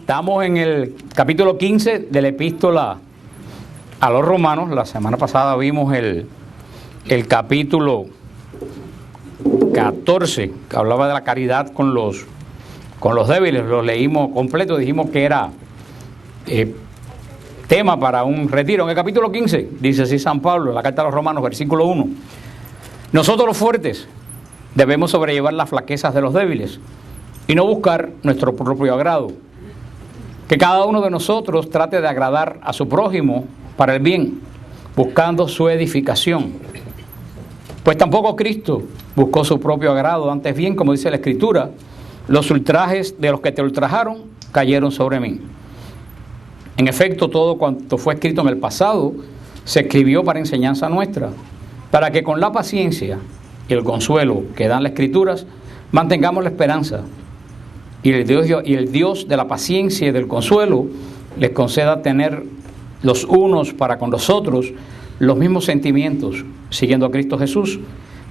Estamos en el capítulo 15 de la epístola a los romanos. La semana pasada vimos el capítulo 14, que hablaba de la caridad con los débiles. Lo leímos completo, dijimos que era tema para un retiro. En el capítulo 15 dice así San Pablo, en la carta a los romanos, versículo 1: nosotros los fuertes debemos sobrellevar las flaquezas de los débiles y no buscar nuestro propio agrado. Que cada uno de nosotros trate de agradar a su prójimo para el bien, buscando su edificación. Pues tampoco Cristo buscó su propio agrado, antes bien, como dice la Escritura, los ultrajes de los que te ultrajaron cayeron sobre mí. En efecto, todo cuanto fue escrito en el pasado se escribió para enseñanza nuestra, para que con la paciencia y el consuelo que dan las Escrituras mantengamos la esperanza. Y el Dios de la paciencia y del consuelo les conceda tener los unos para con los otros los mismos sentimientos, siguiendo a Cristo Jesús,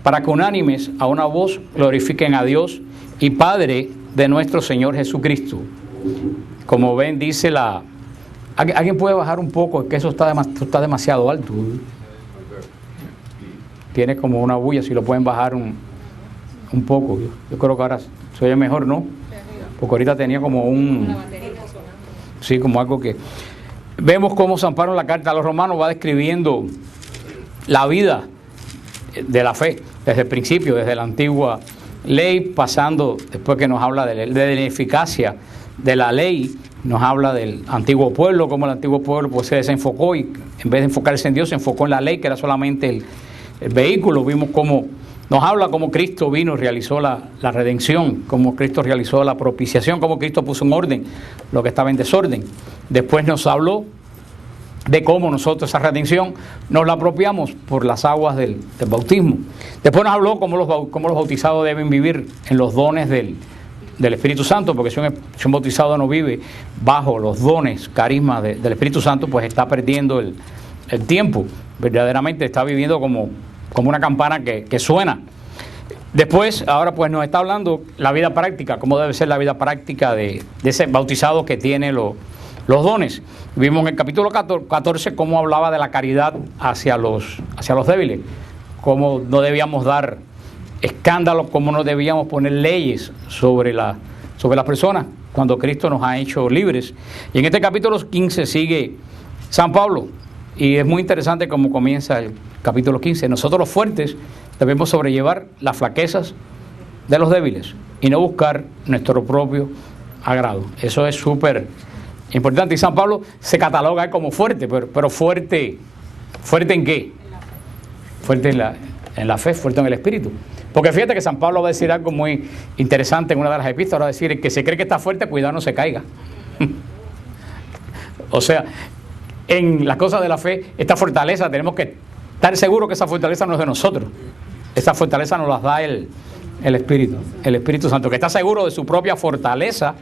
para que unánimes a una voz glorifiquen a Dios y Padre de nuestro Señor Jesucristo. Como ven, dice ¿Alguien puede bajar un poco? Es que eso está demasiado alto. Tiene como una bulla, si lo pueden bajar un poco. Yo creo que ahora se oye mejor, ¿no? Porque ahorita tenía como sí, como algo que... Vemos cómo San Pablo en la carta a los romanos va describiendo la vida de la fe, desde el principio, desde la antigua ley, pasando, después que nos habla de la eficacia de la ley, nos habla del antiguo pueblo, cómo el antiguo pueblo pues se desenfocó y en vez de enfocarse en Dios, se enfocó en la ley, que era solamente el vehículo. Vimos cómo nos habla cómo Cristo vino y realizó la redención, cómo Cristo realizó la propiciación, cómo Cristo puso en orden lo que estaba en desorden. Después nos habló de cómo nosotros esa redención nos la apropiamos por las aguas del bautismo. Después nos habló cómo los bautizados deben vivir en los dones del Espíritu Santo, porque si un bautizado no vive bajo los dones, carismas del Espíritu Santo, pues está perdiendo el tiempo. Verdaderamente está viviendo como una campana que suena. Después, ahora pues nos está hablando la vida práctica, cómo debe ser la vida práctica de ese bautizado que tiene los dones. Vimos en el capítulo 14 cómo hablaba de la caridad hacia los débiles, cómo no debíamos dar escándalos, cómo no debíamos poner leyes sobre las personas cuando Cristo nos ha hecho libres. Y en este capítulo 15 sigue San Pablo, y es muy interesante cómo comienza el capítulo 15. Nosotros los fuertes debemos sobrellevar las flaquezas de los débiles y no buscar nuestro propio agrado. Eso es súper importante. Y San Pablo se cataloga como fuerte, pero ¿fuerte en qué? Fuerte en la fe, fuerte en el Espíritu. Porque fíjate que San Pablo va a decir algo muy interesante en una de las epístolas. Va a decir: el que se cree que está fuerte, cuidado no se caiga. O sea, en las cosas de la fe, esta fortaleza, tenemos que estar seguros que esa fortaleza no es de nosotros. Esa fortaleza nos la da el Espíritu Santo, que está seguro de su propia fortaleza.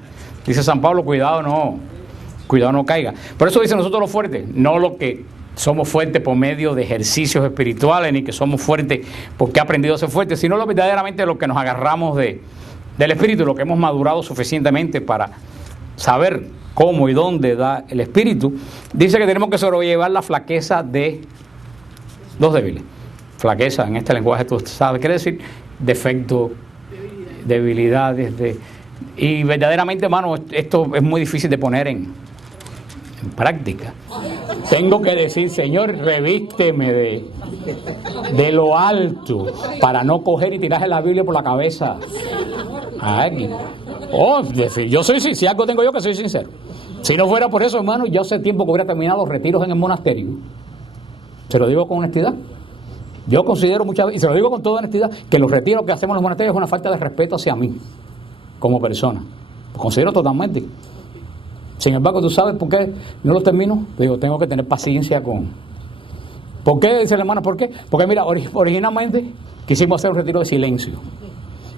Dice San Pablo: cuidado no caiga. Por eso dice nosotros los fuertes, no lo que somos fuertes por medio de ejercicios espirituales, ni que somos fuertes porque he aprendido a ser fuertes, sino lo verdaderamente lo que nos agarramos del Espíritu, lo que hemos madurado suficientemente para saber cómo y dónde da el Espíritu. Dice que tenemos que sobrellevar la flaqueza de los débiles. Flaqueza, en este lenguaje tú sabes, quiere decir defecto, debilidades. Y verdaderamente, hermano, esto es muy difícil de poner en práctica. Tengo que decir: Señor, revísteme de lo alto para no coger y tirarse la Biblia por la cabeza a alguien. Yo soy sincero, si algo tengo yo, que soy sincero. Si no fuera por eso, hermano, yo hace tiempo que hubiera terminado los retiros en el monasterio. Se lo digo con honestidad. Yo considero muchas veces, y se lo digo con toda honestidad, que los retiros que hacemos en los monasterios es una falta de respeto hacia mí como persona. Lo considero totalmente. Sin embargo, ¿tú sabes por qué no los termino? Digo, tengo que tener paciencia con... ¿Por qué? Dice la hermana, ¿por qué? Porque mira, originalmente quisimos hacer un retiro de silencio.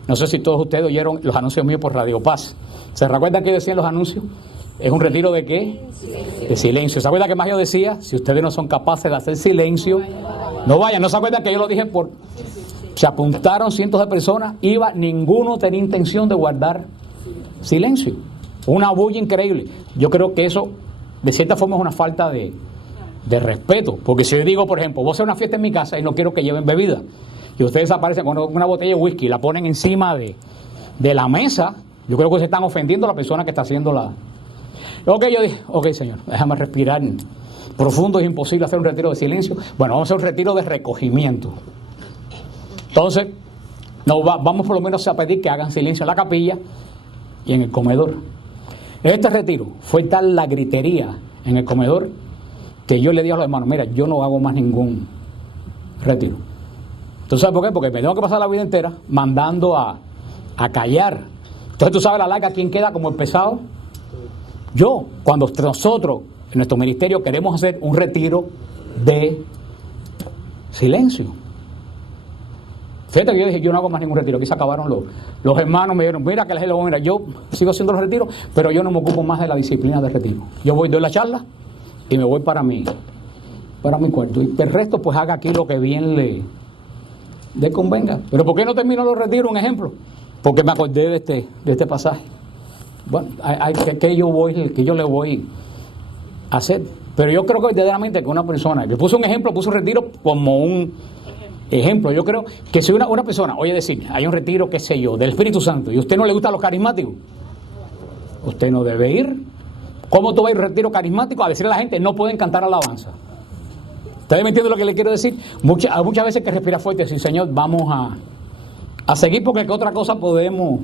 No sé si todos ustedes oyeron los anuncios míos por Radio Paz. ¿Se recuerdan qué decían los anuncios? ¿Es un retiro de qué? De silencio. ¿Se acuerdan que más yo decía? Si ustedes no son capaces de hacer silencio, no vayan. ¿No se acuerdan que yo lo dije se apuntaron cientos de personas, ninguno tenía intención de guardar silencio? una bulla increíble. Yo creo que eso, de cierta forma, es una falta de respeto. Porque si yo digo, por ejemplo, voy a hacer una fiesta en mi casa y no quiero que lleven bebida, y ustedes aparecen con una botella de whisky y la ponen encima de la mesa, yo creo que se están ofendiendo a la persona que está haciendo la... Ok, yo dije, ok, Señor, déjame respirar profundo, es imposible hacer un retiro de silencio. Bueno, vamos a hacer un retiro de recogimiento. Entonces, vamos por lo menos a pedir que hagan silencio en la capilla y en el comedor. En este retiro fue tal la gritería en el comedor que yo le dije a los hermanos, mira, yo no hago más ningún retiro. ¿Tú sabes por qué? Porque me tengo que pasar la vida entera mandando a callar. Entonces tú sabes la larga quién queda como el pesado. Yo, cuando nosotros en nuestro ministerio queremos hacer un retiro de silencio. Fíjate que yo dije, yo no hago más ningún retiro. Aquí se acabaron los hermanos, me dijeron, mira que les digo, mira, yo sigo haciendo los retiros, pero yo no me ocupo más de la disciplina del retiro. Yo doy la charla y me voy para mi cuarto. Y el resto pues haga aquí lo que bien le convenga. Pero ¿por qué no termino los retiros? Un ejemplo. Porque me acordé de este pasaje. Bueno, que yo le voy a hacer. Pero yo creo que verdaderamente que una persona, que puso un ejemplo, puso un retiro como un ejemplo. Yo creo que si una persona, oye decir, hay un retiro, qué sé yo, del Espíritu Santo, y a usted no le gustan los carismáticos, usted no debe ir. ¿Cómo tú vas a ir a un retiro carismático a decirle a la gente, no pueden cantar alabanza? ¿Ustedes me entienden lo que le quiero decir? Muchas veces que respira fuerte y decir, Señor, vamos a seguir porque ¿qué otra cosa podemos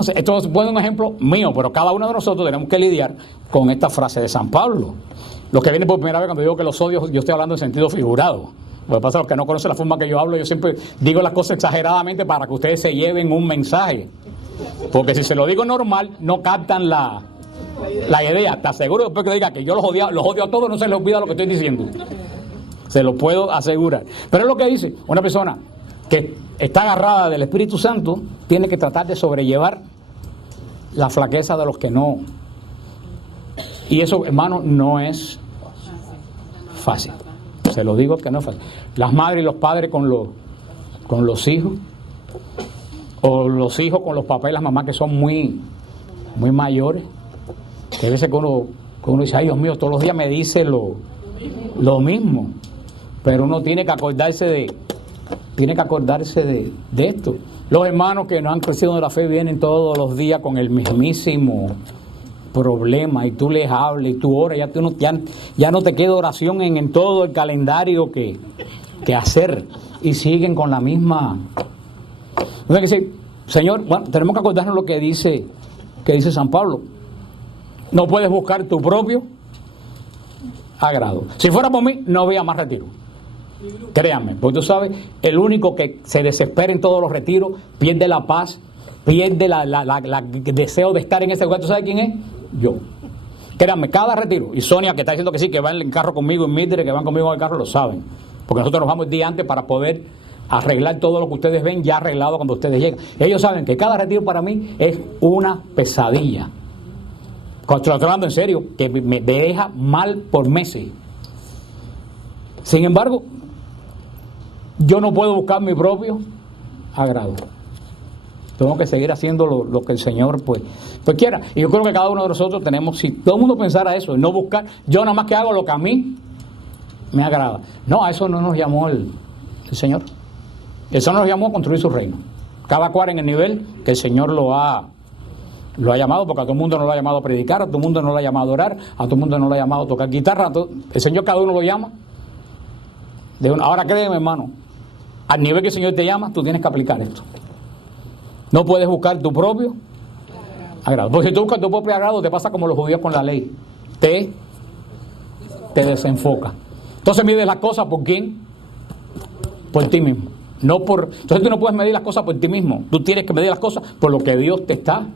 hacer? Esto es un ejemplo mío, pero cada uno de nosotros tenemos que lidiar con esta frase de San Pablo. Los que vienen por primera vez cuando digo que los odios, yo estoy hablando en sentido figurado. Lo que pasa es que los que no conocen la forma que yo hablo, yo siempre digo las cosas exageradamente para que ustedes se lleven un mensaje. Porque si se lo digo normal, no captan la idea. Te aseguro después que diga que yo los odio a todos, no se les olvida lo que estoy diciendo. Se lo puedo asegurar. Pero es lo que dice una persona que está agarrada del Espíritu Santo, tiene que tratar de sobrellevar la flaqueza de los que no. Y eso, hermano, no es fácil. Se lo digo que no es fácil. Las madres y los padres con los hijos, o los hijos con los papás y las mamás que son muy mayores, que a veces que uno dice, ay Dios mío, todos los días me dice lo mismo, pero uno tiene que acordarse de esto. Los hermanos que no han crecido en la fe vienen todos los días con el mismísimo problema, y tú les hablas y tú oras, ya no te queda oración en todo el calendario que hacer, y siguen con la misma. Entonces, que Señor, bueno, tenemos que acordarnos lo que dice San Pablo. No puedes buscar tu propio agrado. Si fuera por mí, no había más retiro. Créanme, porque tú sabes, el único que se desespera en todos los retiros, pierde la paz, pierde el deseo de estar en ese lugar. ¿Tú sabes quién es? Yo. Créanme, cada retiro, y Sonia que está diciendo que sí, que va en el carro conmigo, y Mildred que van conmigo en el carro, lo saben. Porque nosotros nos vamos el día antes para poder arreglar todo lo que ustedes ven ya arreglado cuando ustedes llegan. Ellos saben que cada retiro para mí es una pesadilla. Cuando estoy hablando en serio, que me deja mal por meses. Sin embargo, yo no puedo buscar mi propio agrado. Tengo que seguir haciendo lo que el Señor pues quiera. Y yo creo que cada uno de nosotros tenemos, si todo el mundo pensara eso, no buscar, yo nada más que hago lo que a mí me agrada. No, a eso no nos llamó el Señor. Eso nos llamó a construir su reino. Cada cual en el nivel que el Señor lo ha llamado, porque a todo el mundo no lo ha llamado a predicar, a todo el mundo no lo ha llamado a orar, a todo el mundo no lo ha llamado a tocar guitarra. El Señor cada uno lo llama. Ahora créeme, hermano, al nivel que el Señor te llama, tú tienes que aplicar esto. No puedes buscar tu propio agrado. Porque si tú buscas tu propio agrado, te pasa como los judíos con la ley. Te desenfoca. Entonces mides las cosas ¿por quién? Por ti mismo. Entonces tú no puedes medir las cosas por ti mismo. Tú tienes que medir las cosas por lo que Dios te está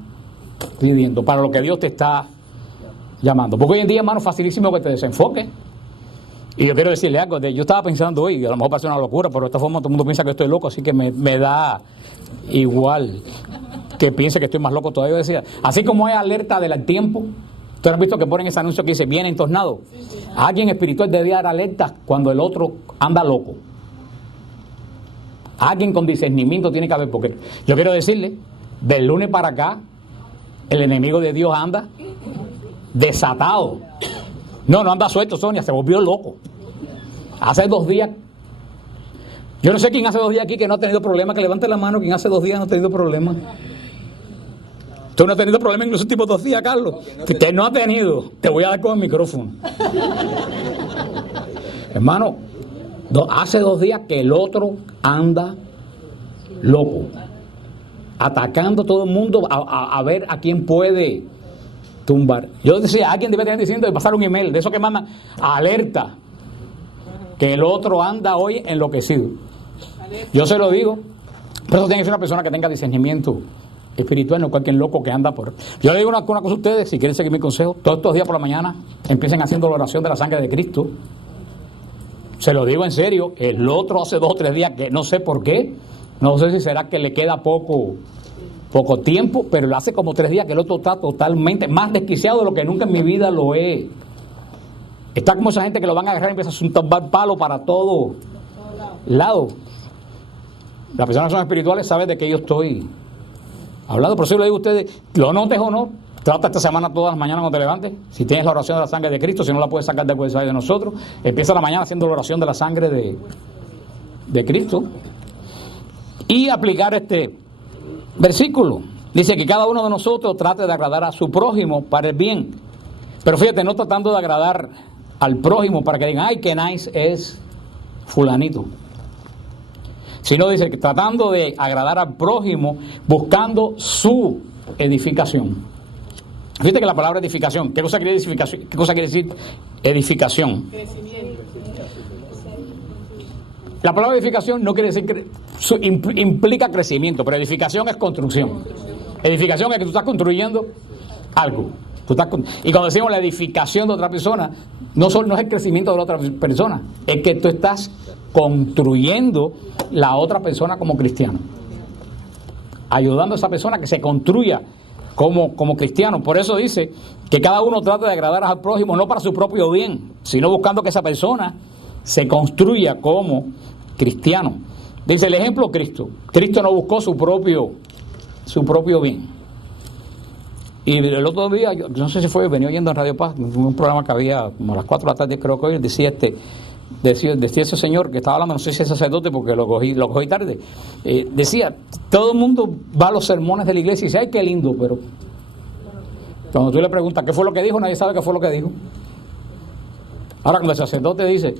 pidiendo, para lo que Dios te está llamando. Porque hoy en día, hermano, es facilísimo que te desenfoque. Y yo quiero decirle algo, yo estaba pensando hoy, y a lo mejor parece una locura, pero de esta forma todo el mundo piensa que estoy loco, así que me da igual que piense que estoy más loco todavía. Decía, así como hay alerta del tiempo, ustedes han visto que ponen ese anuncio que dice, viene entornado. Alguien espiritual debe dar alerta cuando el otro anda loco. Alguien con discernimiento tiene que haber, porque yo quiero decirle, del lunes para acá, El enemigo de Dios anda desatado. No anda suelto, Sonia, se volvió loco. Hace 2 días, yo no sé quién hace 2 días aquí que no ha tenido problemas, que levante la mano, quien hace 2 días no ha tenido problemas. Tú no has tenido problemas en los últimos 2 días, Carlos. Que no ha tenido. Te voy a dar con el micrófono. Hermano, hace 2 días que el otro anda loco, atacando a todo el mundo a ver a quién puede tumbar. Yo decía, alguien debe estar diciendo de pasar un email, de eso que mandan alerta, que el otro anda hoy enloquecido. Yo se lo digo, pero eso tiene que ser una persona que tenga discernimiento espiritual, no cualquier loco que anda por... Yo le digo una cosa a ustedes, si quieren seguir mi consejo, todos estos días por la mañana empiecen haciendo la oración de la sangre de Cristo. Se lo digo en serio, el otro hace 2 o 3 días que no sé por qué, no sé si será que le queda poco tiempo, pero lo hace como 3 días que el otro está totalmente más desquiciado de lo que nunca en mi vida lo he. Está como esa gente que lo van a agarrar y empieza a tumbar palo para todo lado. Las personas que son espirituales saben de qué yo estoy hablando. Por eso le digo a ustedes, lo notes o no, trata esta semana todas las mañanas cuando te levantes. Si tienes la oración de la sangre de Cristo, si no la puedes sacar después de nosotros, empieza la mañana haciendo la oración de la sangre de Cristo. Y aplicar este versículo. Dice que cada uno de nosotros trate de agradar a su prójimo para el bien. Pero fíjate, no tratando de agradar al prójimo para que digan, ay, qué nice es fulanito. Sino dice que tratando de agradar al prójimo, buscando su edificación. Fíjate que la palabra edificación, ¿qué cosa quiere edificación? ¿Qué cosa quiere decir edificación? Crecimiento. La palabra edificación no quiere decir que implica crecimiento, pero edificación es construcción. Edificación es que tú estás construyendo algo. Y cuando decimos la edificación de otra persona, no es el crecimiento de la otra persona, es que tú estás construyendo la otra persona como cristiano, ayudando a esa persona que se construya como cristiano. Por eso dice que cada uno trata de agradar al prójimo, no para su propio bien, sino buscando que esa persona se construya como cristiano. Dice el ejemplo Cristo. Cristo no buscó su propio bien. Y el otro día, yo no sé si fue, venía oyendo en Radio Paz, un programa que había como a las 4 de la tarde, creo que hoy, decía ese señor que estaba hablando, no sé si es sacerdote porque lo cogí tarde, decía, todo el mundo va a los sermones de la iglesia y dice, ay, qué lindo, pero cuando tú le preguntas qué fue lo que dijo, nadie sabe qué fue lo que dijo. Ahora cuando el sacerdote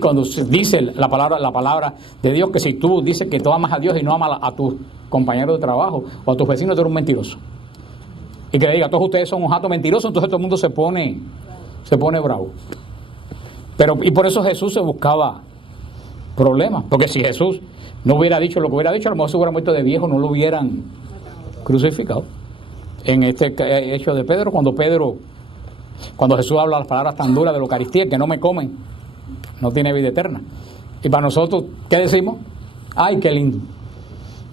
cuando dice la palabra de Dios, que si tú dices que tú amas a Dios y no amas a tus compañeros de trabajo o a tus vecinos, tú eres un mentiroso. Y que le diga, todos ustedes son un jato mentiroso, entonces todo el mundo se pone bravo. Y por eso Jesús se buscaba problemas, porque si Jesús no hubiera dicho lo que hubiera dicho, a lo mejor se hubiera muerto de viejo, no lo hubieran crucificado. En este hecho de Pedro, cuando Jesús habla las palabras tan duras de la Eucaristía, que no me comen, no tiene vida eterna. Y para nosotros, ¿qué decimos? ¡Ay, qué lindo!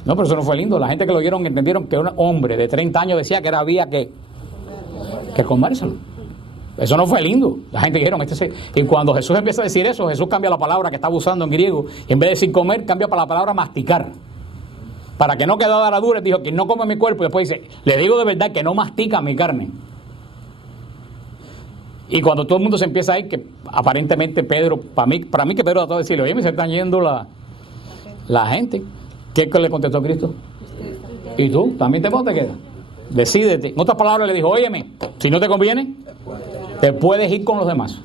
No, pero eso no fue lindo. La gente que lo vieron entendieron que un hombre de 30 años decía que había que comérselo. Eso no fue lindo. La gente dijeron, y cuando Jesús empieza a decir eso, Jesús cambia la palabra que estaba usando en griego, y en vez de decir comer, cambia para la palabra masticar. Para que no quedara dura, dijo, quien no come mi cuerpo, y después dice, le digo de verdad que no mastica mi carne. Y cuando todo el mundo se empieza a ir, que aparentemente Pedro, para mí que Pedro trató de decirle, oye, me se están yendo la gente. ¿Qué le contestó Cristo? ¿Y tú? ¿También te quedas? Decídete. En otras palabras le dijo, óyeme, si no te conviene, te puedes ir con los demás.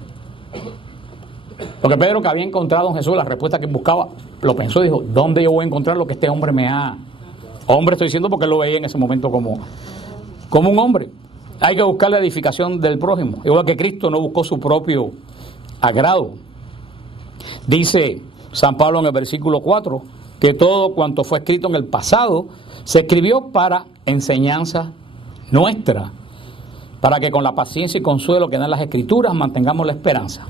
Porque Pedro, que había encontrado en Jesús la respuesta que buscaba, lo pensó y dijo, ¿dónde yo voy a encontrar lo que este hombre me ha... Hombre estoy diciendo porque él lo veía en ese momento como un hombre. Hay que buscar la edificación del prójimo. Igual que Cristo no buscó su propio agrado. Dice San Pablo en el versículo 4, que todo cuanto fue escrito en el pasado se escribió para enseñanza nuestra, para que con la paciencia y consuelo que dan las Escrituras mantengamos la esperanza.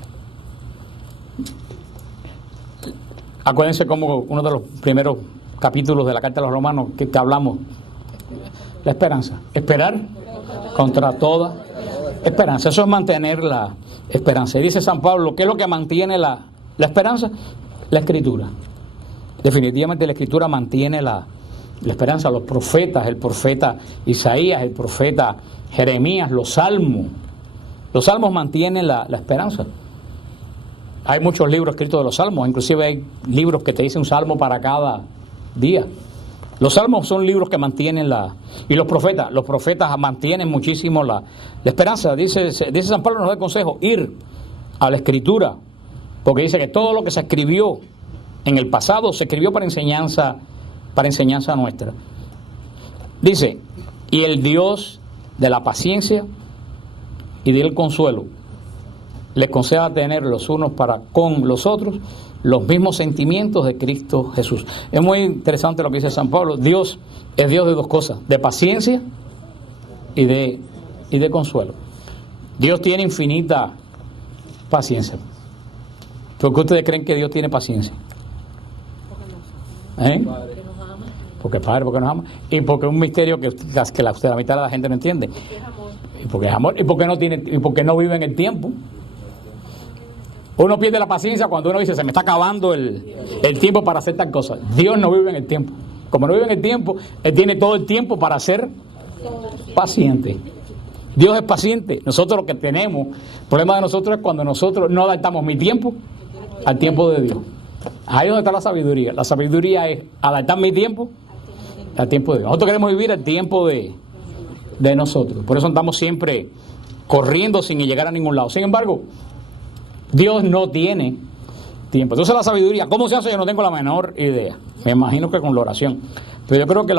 Acuérdense como uno de los primeros capítulos de la Carta de los Romanos que hablamos, la esperanza. Esperar contra toda esperanza. Eso es mantener la esperanza. Y dice San Pablo, ¿qué es lo que mantiene la esperanza? La Escritura. Definitivamente la Escritura mantiene la La esperanza, los profetas, el profeta Isaías, el profeta Jeremías, los salmos. Los salmos mantienen la esperanza. Hay muchos libros escritos de los salmos, inclusive hay libros que te dicen un salmo para cada día. Los salmos son libros que mantienen y los profetas mantienen muchísimo la esperanza. Dice San Pablo, nos da el consejo, ir a la Escritura, porque dice que todo lo que se escribió en el pasado se escribió para enseñanza nuestra. Dice, y el Dios de la paciencia y del consuelo les conceda tener los unos para con los otros los mismos sentimientos de Cristo Jesús. Es muy interesante lo que dice San Pablo. Dios es Dios de dos cosas, de paciencia y de consuelo. Dios tiene infinita paciencia. ¿Por qué ustedes creen que Dios tiene paciencia? Porque es Padre, porque nos ama. Y porque es un misterio que la mitad de la gente no entiende. Y porque es amor. Y porque no vive en el tiempo. Uno pierde la paciencia cuando uno dice, se me está acabando el tiempo para hacer tal cosa. Dios no vive en el tiempo. Como no vive en el tiempo, Él tiene todo el tiempo para ser paciente. Dios es paciente. Nosotros lo que tenemos, el problema de nosotros es cuando nosotros no adaptamos mi tiempo al tiempo de Dios. Ahí es donde está la sabiduría. La sabiduría es adaptar mi tiempo al tiempo de Dios. Nosotros queremos vivir el tiempo de nosotros. Por eso andamos siempre corriendo sin llegar a ningún lado. Sin embargo, Dios no tiene tiempo. Entonces la sabiduría, ¿cómo se hace? Yo no tengo la menor idea. Me imagino que con la oración. Pero yo creo que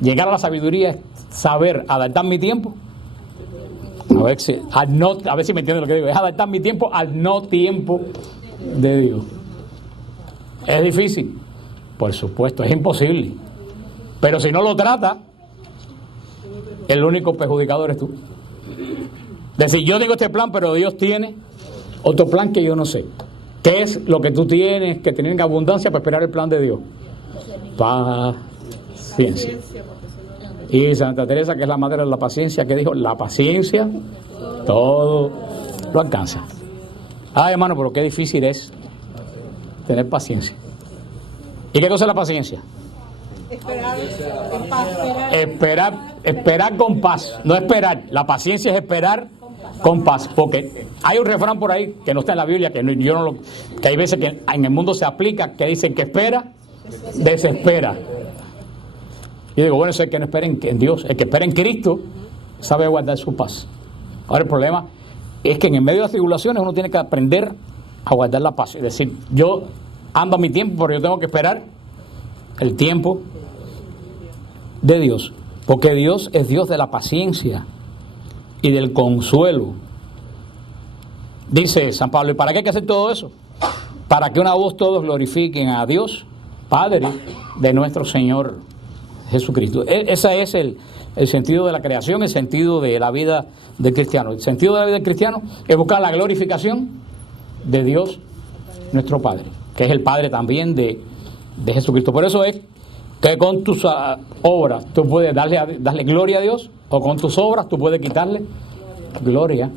llegar a la sabiduría es saber adaptar mi tiempo. A ver si me entienden lo que digo. Es adaptar mi tiempo al no tiempo de Dios. ¿Es difícil? Por supuesto, es imposible. Pero si no lo trata, el único perjudicador es tú. Es decir, yo tengo este plan, pero Dios tiene otro plan que yo no sé. ¿Qué es lo que tú tienes que tener en abundancia para esperar el plan de Dios? Paciencia. Y Santa Teresa, que es la madre de la paciencia, que dijo, la paciencia todo lo alcanza. Ay, hermano, pero qué difícil es tener paciencia. ¿Y qué cosa es la paciencia? Esperar con paz. No esperar. La paciencia es esperar con paz. Porque hay un refrán por ahí que no está en la Biblia, que hay veces que en el mundo se aplica, que dicen que espera, desespera. Y digo, bueno, eso es que no espera en Dios. El que espera en Cristo sabe guardar su paz. Ahora el problema es que en medio de las tribulaciones uno tiene que aprender a guardar la paz. Es decir, yo ando a mi tiempo, pero yo tengo que esperar el tiempo de Dios. Porque Dios es Dios de la paciencia y del consuelo. Dice San Pablo, ¿y para qué hay que hacer todo eso? Para que una voz todos glorifiquen a Dios, Padre de nuestro Señor Jesucristo. Ese es el sentido de la creación, el sentido de la vida del cristiano. El sentido de la vida del cristiano es buscar la glorificación de Dios, nuestro Padre, que es el Padre también de Jesucristo. Por eso es que con tus obras tú puedes darle gloria a Dios, o con tus obras tú puedes quitarle gloria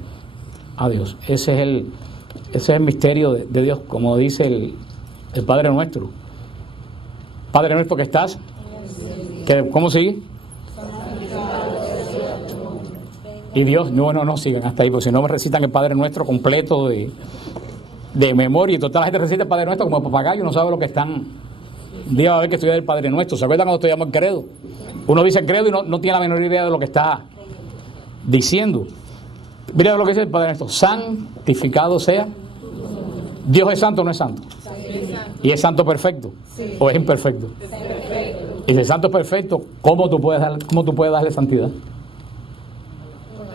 a Dios. Ese es el misterio de Dios, como dice el Padre Nuestro. Padre nuestro que estás, ¿cómo sigue? Y Dios, no sigan hasta ahí, porque si no me recitan el Padre Nuestro completo de memoria, y toda la gente recita el Padre Nuestro como papagayo, no sabe lo que están. Un día va a ver que estudiar el Padre Nuestro. ¿Se acuerdan cuando estudiamos el credo? Uno dice el credo y no tiene la menor idea de lo que está diciendo. Mira lo que dice el Padre Nuestro: santificado sea. Dios es santo o no es santo. ¿Y es santo perfecto? ¿O es imperfecto? Y si el santo es perfecto, ¿cómo tú puedes darle santidad?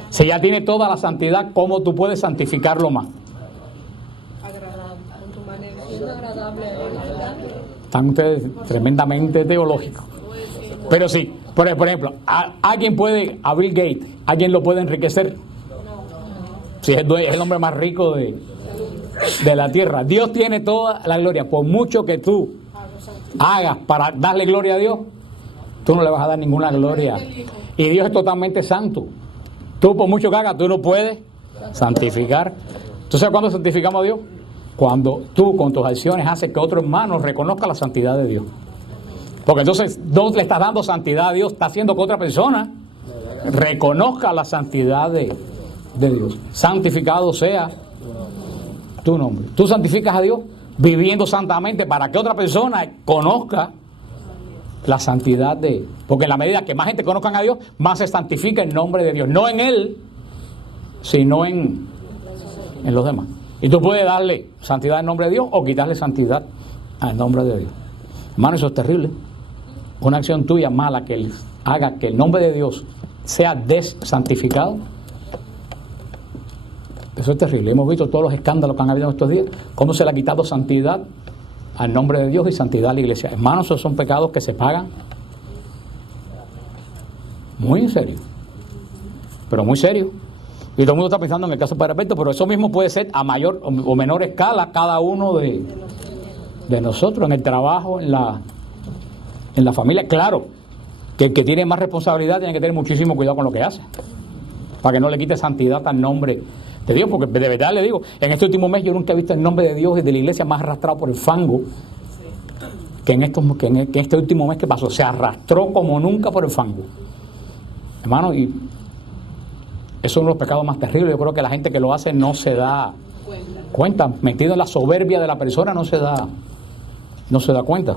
Si ya tiene toda la santidad, ¿cómo tú puedes santificarlo más? Están ustedes tremendamente teológicos. Pero sí, por ejemplo, ¿alguien puede, a Bill Gates, alguien lo puede enriquecer? Si es el hombre más rico de la tierra. Dios tiene toda la gloria. Por mucho que tú hagas para darle gloria a Dios, tú no le vas a dar ninguna gloria. Y Dios es totalmente santo. Tú, por mucho que hagas, tú no puedes santificar. ¿Tú sabes cuándo santificamos a Dios? Cuando tú con tus acciones haces que otro hermano reconozca la santidad de Dios. Porque entonces no le estás dando santidad a Dios, está haciendo que otra persona reconozca la santidad de Dios. Santificado sea tu nombre. Tú santificas a Dios viviendo santamente para que otra persona conozca la santidad de Él. Porque en la medida que más gente conozcan a Dios, más se santifica el nombre de Dios. No en Él, sino en los demás. Y tú puedes darle santidad al nombre de Dios o quitarle santidad al nombre de Dios. Hermano, eso es terrible. Una acción tuya mala que haga que el nombre de Dios sea desantificado. Eso es terrible. Hemos visto todos los escándalos que han habido en estos días, cómo se le ha quitado santidad al nombre de Dios y santidad a la iglesia. Hermanos, esos son pecados que se pagan muy en serio, pero muy serio. Y todo el mundo está pensando en el caso de Padre Alberto, pero eso mismo puede ser a mayor o menor escala cada uno de nosotros, en el trabajo, en la familia. Claro, que el que tiene más responsabilidad tiene que tener muchísimo cuidado con lo que hace, para que no le quite santidad al nombre de Dios, porque de verdad le digo, en este último mes yo nunca he visto el nombre de Dios y de la iglesia más arrastrado por el fango que en este último mes que pasó. Se arrastró como nunca por el fango, hermano, y eso es uno de los pecados más terribles. Yo creo que la gente que lo hace no se da cuenta, metido en la soberbia de la persona, no se da cuenta.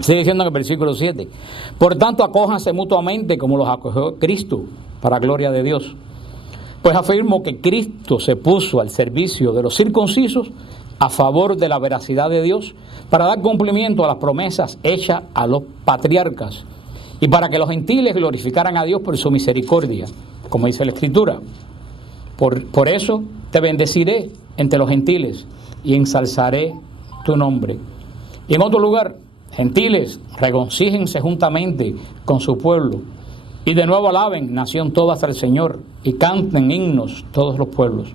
Sigue diciendo en el versículo 7: por tanto, acójanse mutuamente como los acogió Cristo, para gloria de Dios. Pues afirmo que Cristo se puso al servicio de los circuncisos a favor de la veracidad de Dios, para dar cumplimiento a las promesas hechas a los patriarcas, y para que los gentiles glorificaran a Dios por su misericordia, como dice la Escritura. Por eso te bendeciré entre los gentiles y ensalzaré tu nombre. Y en otro lugar: gentiles, regocíjense juntamente con su pueblo, y de nuevo alaben nación todas al Señor, y canten himnos todos los pueblos.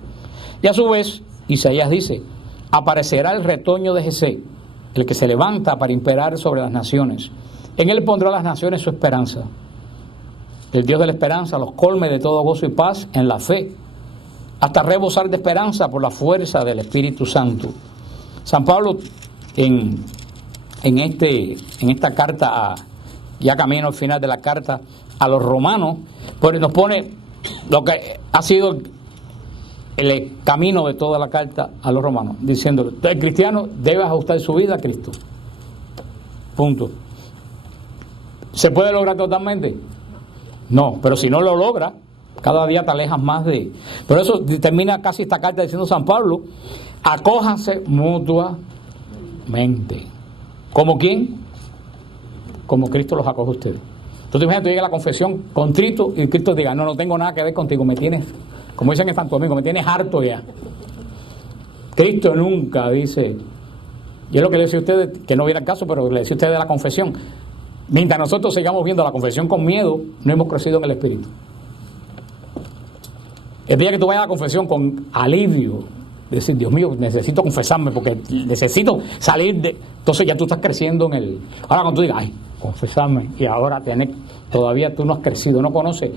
Y a su vez, Isaías dice: aparecerá el retoño de Jesé, el que se levanta para imperar sobre las naciones. En él pondrá las naciones su esperanza. El Dios de la esperanza los colme de todo gozo y paz en la fe, hasta rebosar de esperanza por la fuerza del Espíritu Santo. San Pablo, en esta carta, ya camino al final de la carta a los romanos, pues nos pone lo que ha sido el camino de toda la carta a los romanos, diciendo: el cristiano debe ajustar su vida a Cristo. Punto. ¿Se puede lograr totalmente? No, pero si no lo logra, cada día te alejas más de... Por eso termina casi esta carta diciendo San Pablo: acójanse mutuamente. ¿Como quién? Como Cristo los acoge a ustedes. Entonces imagínate, tú llegas a la confesión contrito y Cristo diga: no tengo nada que ver contigo, me tienes, como dicen en Santo Domingo, me tienes harto ya. Cristo nunca dice, y es lo que le decía a ustedes, que no viera el caso, pero le decía a ustedes de la confesión: mientras nosotros sigamos viendo la confesión con miedo, no hemos crecido en el Espíritu. El día que tú vayas a la confesión con alivio, decir: Dios mío, necesito confesarme porque necesito salir de... Entonces ya tú estás creciendo en el... Ahora cuando tú digas: ay, confesarme, y ahora todavía tú no has crecido, no conoces,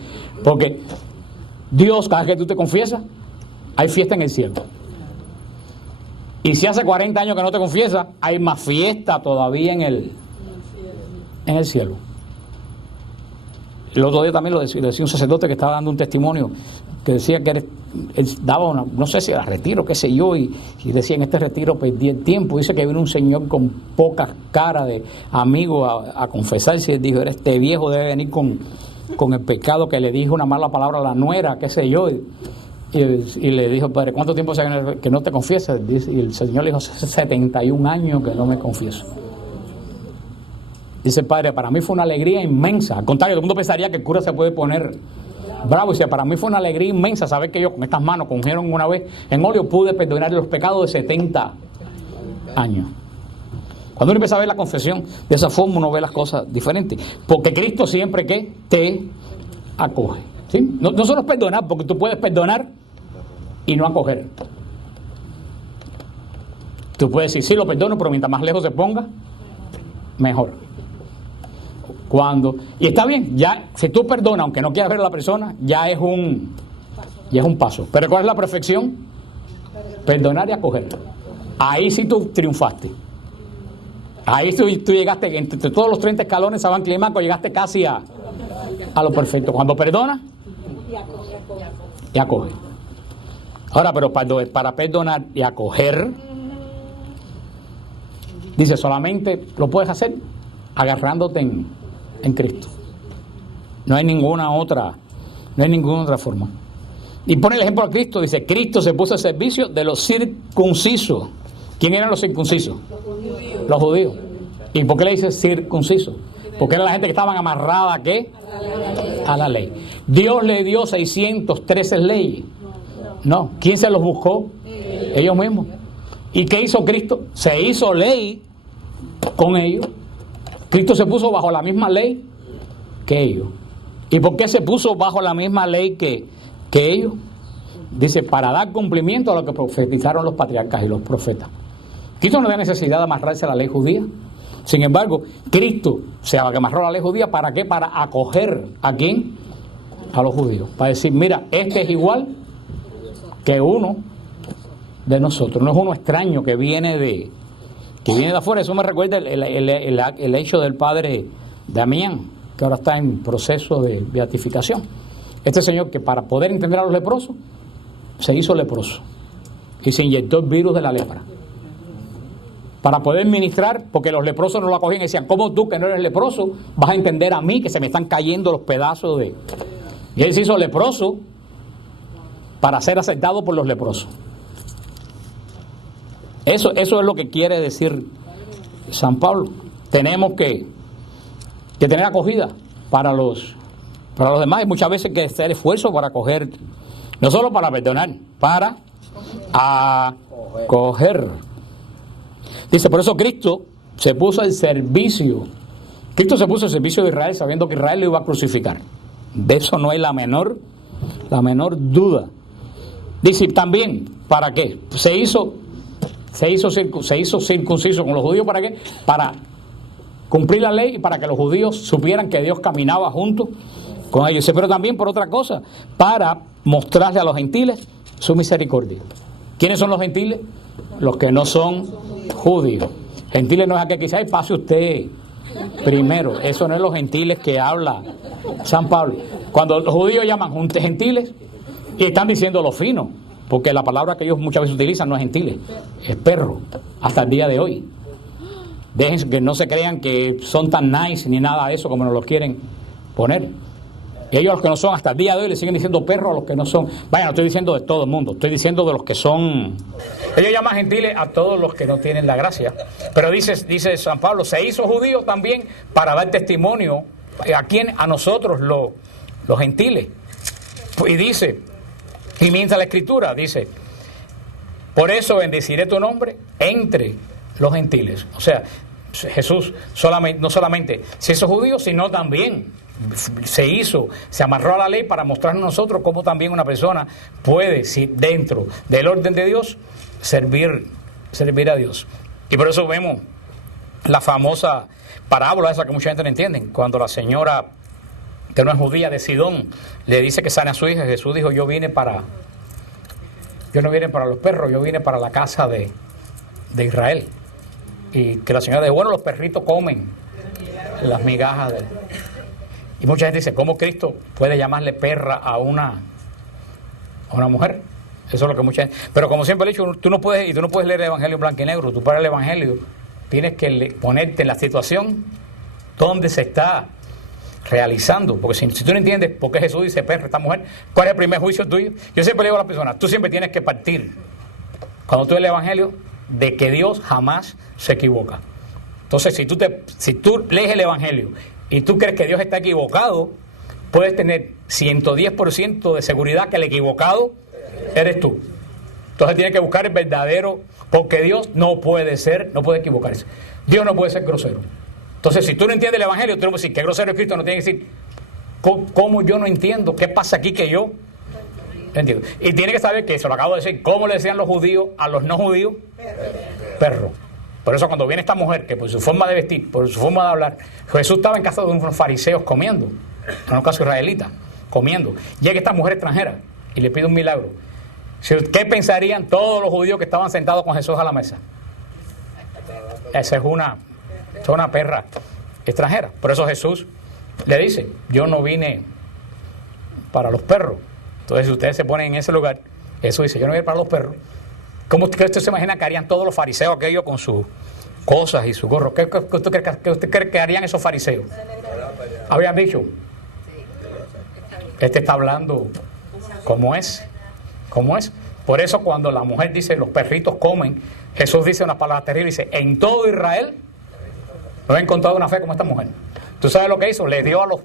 porque Dios, cada vez que tú te confiesas, hay fiesta en el cielo. Y si hace 40 años que no te confiesas, hay más fiesta todavía en el cielo. El otro día también lo decía un sacerdote que estaba dando un testimonio, que decía que él daba una, no sé si era retiro, qué sé yo, y decía: en este retiro perdí el tiempo. Dice que vino un señor con pocas caras de amigo a confesarse, y él dijo: este viejo debe venir con el pecado que le dijo una mala palabra a la nuera, qué sé yo, y le dijo: padre, ¿cuánto tiempo hace que no te confiesas? Y el señor le dijo: hace 71 años que no me confieso. Dice: padre, para mí fue una alegría inmensa. Al contrario, todo el mundo pensaría que el cura se puede poner bravo. Dice: para mí fue una alegría inmensa saber que yo con estas manos que ungieron una vez en óleo pude perdonar los pecados de 70 años. Cuando uno empieza a ver la confesión de esa forma, uno ve las cosas diferentes. Porque Cristo siempre que te acoge. ¿Sí? No solo es perdonar, porque tú puedes perdonar y no acoger. Tú puedes decir: sí, lo perdono, pero mientras más lejos se ponga, mejor. Y está bien, ya si tú perdonas, aunque no quieras ver a la persona, ya es un paso. Pero ¿cuál es la perfección? Perdonar y acoger. Ahí sí tú triunfaste. Ahí tú llegaste, entre todos los 30 escalones de San Juan Climaco, llegaste casi a lo perfecto. Cuando perdona y acoge. Ahora, pero para perdonar y acoger, dice, solamente lo puedes hacer agarrándote en Cristo. No hay ninguna otra forma. Y pone el ejemplo de Cristo, dice, Cristo se puso al servicio de los circuncisos. ¿Quién eran los circuncisos? Los judíos. ¿Y por qué le dice circuncisos? Porque era la gente que estaban amarrada, ¿a qué? A la ley. Dios le dio 613 leyes. No, ¿quién se los buscó? Ellos mismos. ¿Y qué hizo Cristo? Se hizo ley con ellos. Cristo se puso bajo la misma ley que ellos. ¿Y por qué se puso bajo la misma ley que ellos? Dice, para dar cumplimiento a lo que profetizaron los patriarcas y los profetas. Cristo no tiene necesidad de amarrarse a la ley judía. Sin embargo, Cristo se amarró a la ley judía, ¿para qué? Para acoger ¿a quién? A los judíos. Para decir, mira, este es igual que uno de nosotros. No es uno extraño que viene de afuera. Eso me recuerda el hecho del padre Damián, que ahora está en proceso de beatificación. Este señor que para poder entender a los leprosos, se hizo leproso y se inyectó el virus de la lepra. Para poder ministrar, porque los leprosos no lo acogían y decían, ¿cómo tú que no eres leproso vas a entender a mí que se me están cayendo los pedazos de...? Y él se hizo leproso para ser aceptado por los leprosos. Eso es lo que quiere decir San Pablo. Tenemos que tener acogida para los demás, y muchas veces que hacer esfuerzo para acoger, no solo para perdonar, para acoger. Dice, por eso Cristo se puso al servicio. Cristo se puso al servicio de Israel sabiendo que Israel lo iba a crucificar. De eso no hay la menor duda. Dice también, ¿para qué? Se hizo circunciso con los judíos, ¿para qué? Para cumplir la ley y para que los judíos supieran que Dios caminaba junto con ellos. Pero también por otra cosa, para mostrarle a los gentiles su misericordia. ¿Quiénes son los gentiles? Los que no son judíos. Gentiles no es aquel que dice, ay, pase usted primero. Eso no es los gentiles que habla San Pablo. Cuando los judíos llaman gentiles, y están diciendo lo fino, porque la palabra que ellos muchas veces utilizan no es gentiles, es perro, hasta el día de hoy. Dejen que no se crean que son tan nice ni nada de eso como nos lo quieren poner. Ellos, los que no son, hasta el día de hoy le siguen diciendo perro a los que no son. Vaya, no estoy diciendo de todo el mundo, estoy diciendo de los que son. Ellos llaman gentiles a todos los que no tienen la gracia. Pero dice San Pablo, se hizo judío también para dar testimonio a quién, a nosotros los gentiles. Y dice, y mientras la Escritura dice, por eso bendeciré tu nombre entre los gentiles. O sea, Jesús no solamente se hizo judío, sino también se amarró a la ley para mostrarnos a nosotros cómo también una persona puede, si dentro del orden de Dios, servir a Dios. Y por eso vemos la famosa parábola esa que mucha gente no entiende, cuando la señora que no es judía de Sidón le dice que sane a su hija. Jesús dijo, yo no vine para los perros, yo vine para la casa de Israel. Y que la señora dijo, bueno, los perritos comen las migajas Y mucha gente dice, ¿cómo Cristo puede llamarle perra a una mujer? Eso es lo que mucha gente... Pero como siempre he dicho, tú no puedes leer el Evangelio en blanco y negro. Tú para el Evangelio tienes que ponerte en la situación donde se está realizando. Porque si tú no entiendes por qué Jesús dice perra a esta mujer, ¿cuál es el primer juicio tuyo? Yo siempre le digo a las personas, tú siempre tienes que partir, cuando tú lees el Evangelio, de que Dios jamás se equivoca. Entonces, si tú lees el Evangelio y tú crees que Dios está equivocado, puedes tener 110% de seguridad que el equivocado eres tú. Entonces tienes que buscar el verdadero, porque Dios no puede equivocarse. Dios no puede ser grosero. Entonces, si tú no entiendes el Evangelio, tú no puedes decir, qué grosero es Cristo, no tienes que decir, ¿cómo yo no entiendo? ¿Qué pasa aquí que yo entiendo? Y tienes que saber que eso lo acabo de decir, ¿cómo le decían los judíos a los no judíos? Perro. Por eso cuando viene esta mujer, que por su forma de vestir, por su forma de hablar, Jesús estaba en casa de unos fariseos comiendo, en un caso israelita, comiendo. Llega esta mujer extranjera y le pide un milagro. ¿Qué pensarían todos los judíos que estaban sentados con Jesús a la mesa? Esa es una Es una perra extranjera. Por eso Jesús le dice, yo no vine para los perros. Entonces, si ustedes se ponen en ese lugar, Jesús dice, yo no vine para los perros. ¿Cómo usted se imagina que harían todos los fariseos aquellos con sus cosas y su gorro? ¿Qué usted cree que harían esos fariseos? Habían dicho, este está hablando como es. ¿Cómo es? Por eso cuando la mujer dice, los perritos comen, Jesús dice una palabra terrible, dice, en todo Israel no he encontrado una fe como esta mujer. ¿Tú sabes lo que hizo? Le dio a los...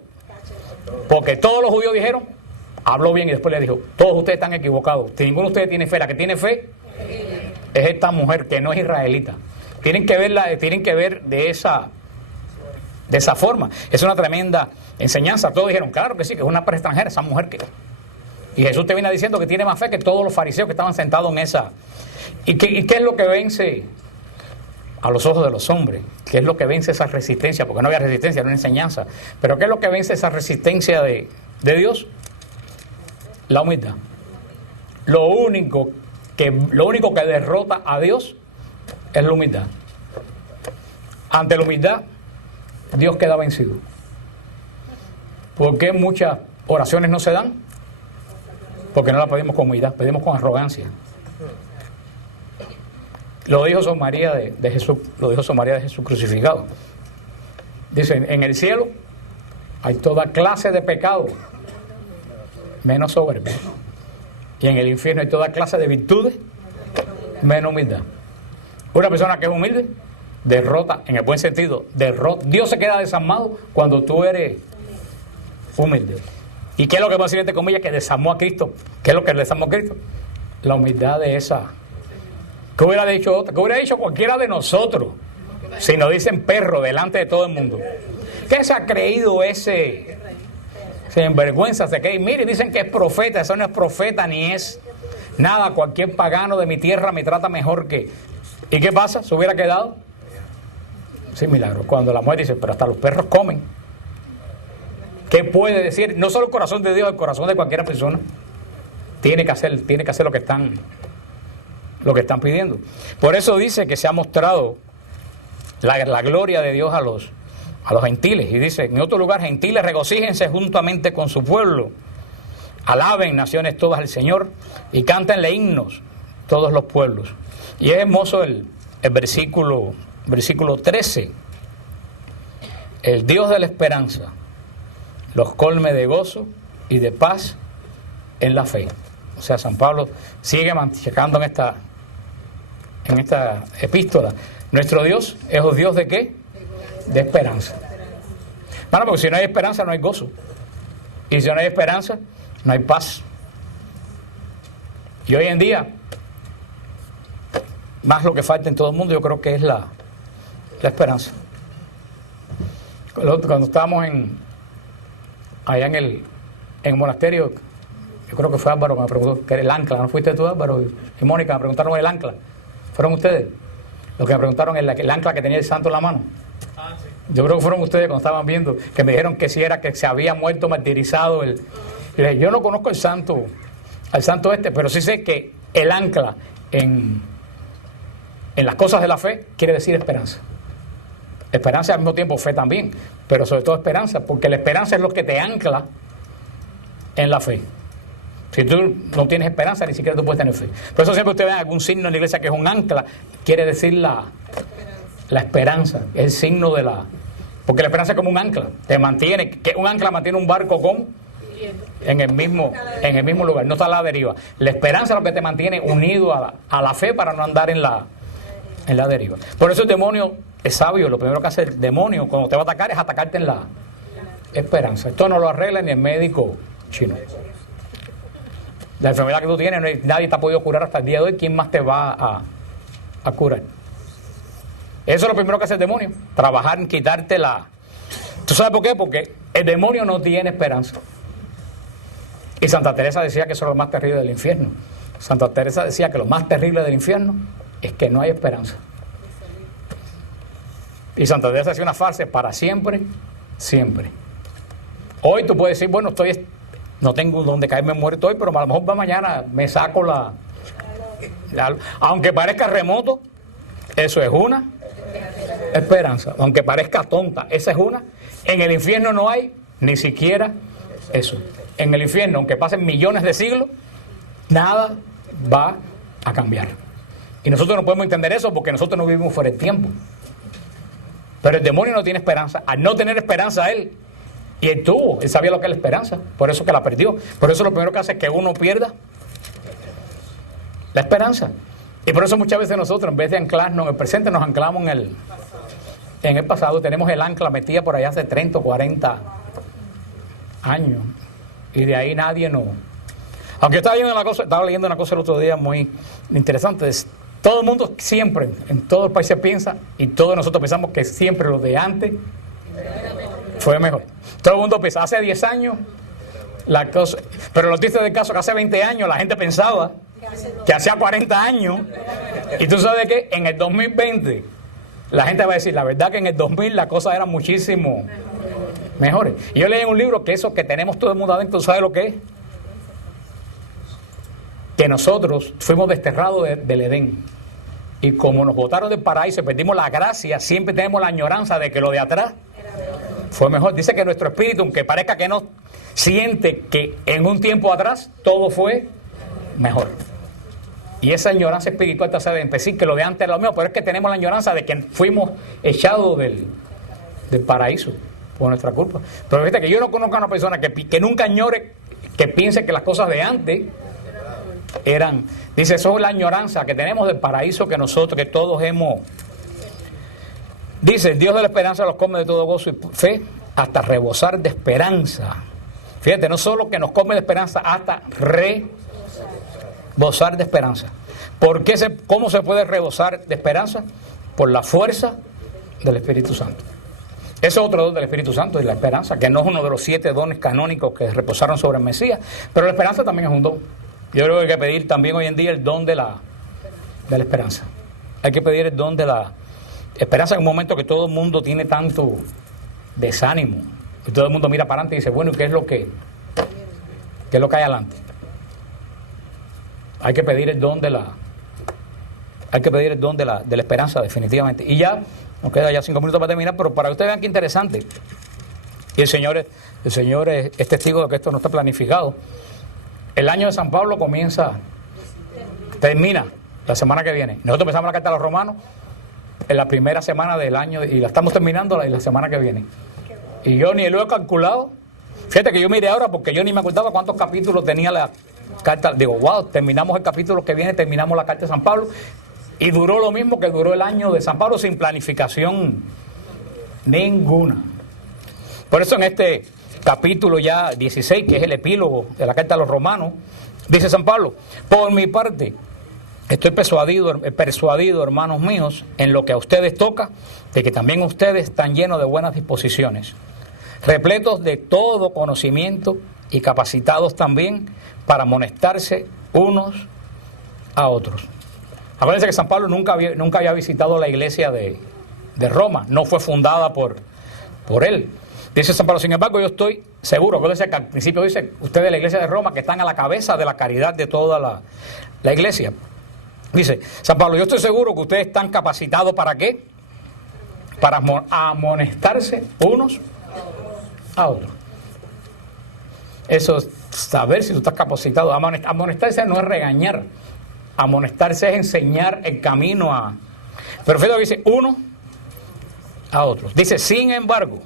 Porque todos los judíos dijeron, habló bien, y después le dijo, todos ustedes están equivocados, ninguno de ustedes tiene fe, la que tiene fe es esta mujer que no es israelita. Tienen que ver de esa forma. Es una tremenda enseñanza. Todos dijeron, claro que sí, que es una perra extranjera, esa mujer que... Y Jesús te viene diciendo que tiene más fe que todos los fariseos que estaban sentados en esa... ¿Y qué es lo que vence a los ojos de los hombres? ¿Qué es lo que vence esa resistencia? Porque no había resistencia, era una enseñanza. Pero ¿qué es lo que vence esa resistencia de Dios? La humildad. Lo único que derrota a Dios es la humildad. Ante la humildad, Dios queda vencido. ¿Por qué muchas oraciones no se dan? Porque no la pedimos con humildad, pedimos con arrogancia. Lo dijo Sor María de Jesús, lo dijo Sor María de Jesús crucificado. Dice, en el cielo hay toda clase de pecado, menos soberbia. Y en el infierno hay toda clase de virtudes, menos humildad. Una persona que es humilde, derrota, en el buen sentido, derrota. Dios se queda desarmado cuando tú eres humilde. ¿Y qué es lo que va a decir entre comillas que desarmó a Cristo? ¿Qué es lo que desarmó a Cristo? La humildad de esa. ¿Qué hubiera dicho otra? ¿Qué hubiera dicho cualquiera de nosotros si nos dicen perro delante de todo el mundo? ¿Qué se ha creído ese sinvergüenza? Se cree, mire, dicen que es profeta. Eso no es profeta ni es nada. Cualquier pagano de mi tierra me trata mejor que... ¿Y qué pasa? ¿Se hubiera quedado? Sí, milagro. Cuando la mujer dice, pero hasta los perros comen. ¿Qué puede decir? No solo el corazón de Dios, el corazón de cualquier persona tiene que hacer lo que están pidiendo. Por eso dice que se ha mostrado la gloria de Dios a los gentiles. Y dice, en otro lugar, gentiles, regocíjense juntamente con su pueblo. Alaben naciones todas al Señor y cántenle himnos todos los pueblos. Y es hermoso el versículo 13. El Dios de la esperanza los colme de gozo y de paz en la fe. O sea, San Pablo sigue machacando en esta epístola. Nuestro Dios es un Dios ¿de qué? De esperanza. Bueno, porque si no hay esperanza no hay gozo. Y si no hay esperanza no hay paz. Y hoy en día, más lo que falta en todo el mundo, yo creo que es la esperanza. Cuando estábamos allá en el monasterio, yo creo que fue Álvaro que me preguntó, que era el ancla, ¿no fuiste tú, Álvaro? Y Mónica, me preguntaron el ancla. ¿Fueron ustedes? Los que me preguntaron el ancla que tenía el santo en la mano. Sí. Yo creo que fueron ustedes cuando estaban viendo, que me dijeron que si era que se había muerto, martirizado. Y le dije, yo no conozco al santo pero sí sé que el ancla en las cosas de la fe quiere decir esperanza. Esperanza al mismo tiempo fe también, pero sobre todo esperanza, porque la esperanza es lo que te ancla en la fe. Si tú no tienes esperanza, ni siquiera tú puedes tener fe. Por eso siempre usted ve algún signo en la iglesia que es un ancla, quiere decir la esperanza, es el signo de la... Porque la esperanza es como un ancla, te mantiene, que un ancla mantiene un barco en el mismo lugar, no está a la deriva. La esperanza es lo que te mantiene unido a la fe para no andar en la deriva. Por eso el demonio es sabio, lo primero que hace el demonio cuando te va a atacar es atacarte en la esperanza. Esto no lo arregla ni el médico chino. La enfermedad que tú tienes, nadie te ha podido curar hasta el día de hoy. ¿Quién más te va a curar? Eso es lo primero que hace el demonio, trabajar en quitarte la... ¿Tú sabes por qué? Porque el demonio no tiene esperanza. Y Santa Teresa decía que eso es lo más terrible del infierno. Santa Teresa decía que lo más terrible del infierno es que no hay esperanza. Y Santa Teresa hacía una frase, para siempre, siempre. Hoy tú puedes decir, bueno, no tengo donde caerme muerto hoy, pero a lo mejor va mañana, me saco aunque parezca remoto, eso es una esperanza, aunque parezca tonta, esa es una. En el infierno no hay ni siquiera eso. En el infierno, aunque pasen millones de siglos, nada va a cambiar. Y nosotros no podemos entender eso porque nosotros no vivimos fuera del tiempo. Pero el demonio no tiene esperanza. Al no tener esperanza él sabía lo que es la esperanza, por eso que la perdió. Por eso lo primero que hace es que uno pierda la esperanza. Y por eso muchas veces nosotros, en vez de anclarnos en el presente, nos anclamos en el pasado. Tenemos el ancla metida por allá hace 30 o 40 años. Y de ahí nadie nos... Aunque estaba leyendo una cosa el otro día muy interesante. Todo el mundo siempre, en todo el país se piensa, y todos nosotros pensamos que siempre lo de antes fue mejor. Todo el mundo piensa, hace 10 años, la cosa... Pero lo triste del caso que hace 20 años la gente pensaba que hacía 40 años. Y tú sabes que en el 2020 la gente va a decir, la verdad que en el 2000 la cosa era muchísimo mejores. Y yo leí en un libro que eso que tenemos todo el mundo adentro, ¿sabe lo que es? Que nosotros fuimos desterrados del Edén. Y como nos botaron del paraíso y perdimos la gracia, siempre tenemos la añoranza de que lo de atrás fue mejor. Dice que nuestro espíritu, aunque parezca que no, siente que en un tiempo atrás todo fue mejor. Y esa añoranza espiritual te hace decir que lo de antes era lo mejor, pero es que tenemos la añoranza de que fuimos echados del paraíso por nuestra culpa. Pero fíjate que yo no conozco a una persona que nunca añore, que piense que las cosas de antes eran... Dice, eso es la añoranza que tenemos del paraíso que nosotros, que todos hemos... Dice, el Dios de la esperanza los come de todo gozo y fe hasta rebosar de esperanza. Fíjate, no solo que nos come de esperanza, hasta rebosar de esperanza. ¿Cómo se puede rebosar de esperanza? Por la fuerza del Espíritu Santo. Ese es otro don del Espíritu Santo, y la esperanza, que no es uno de los 7 dones canónicos que reposaron sobre el Mesías, pero la esperanza también es un don. Yo creo que hay que pedir también hoy en día el don de la esperanza. Hay que pedir el don de la esperanza en un momento que todo el mundo tiene tanto desánimo, y todo el mundo mira para adelante y dice, bueno, ¿y qué es lo que hay adelante? Hay que pedir el don de la esperanza, definitivamente. Y ya nos queda ya 5 minutos para terminar, pero para que ustedes vean qué interesante. Y el Señor es testigo de que esto no está planificado. El año de San Pablo termina la semana que viene. Nosotros empezamos la carta a los romanos en la primera semana del año y la estamos terminando la semana que viene. Y yo ni lo he calculado. Fíjate que yo miré ahora porque yo ni me acordaba cuántos capítulos tenía la carta. Digo, wow, terminamos el capítulo que viene, terminamos la carta de San Pablo. Y duró lo mismo que duró el año de San Pablo, sin planificación ninguna. Por eso en este capítulo ya 16, que es el epílogo de la carta a los romanos, dice San Pablo, por mi parte, estoy persuadido, hermanos míos, en lo que a ustedes toca, de que también ustedes están llenos de buenas disposiciones, repletos de todo conocimiento y capacitados también para amonestarse unos a otros. Acuérdense que San Pablo nunca había visitado la iglesia de Roma, no fue fundada por él. Dice San Pablo, sin embargo, yo estoy seguro, acuérdense que al principio dice, ustedes de la iglesia de Roma, que están a la cabeza de la caridad de toda la iglesia. Dice San Pablo, yo estoy seguro que ustedes están capacitados ¿para qué? Para amonestarse unos a otros. Eso es saber si tú estás capacitado. Amonestarse no es regañar. Amonestarse es enseñar el camino a... Pero fíjate que dice uno a otros. Dice, sin embargo,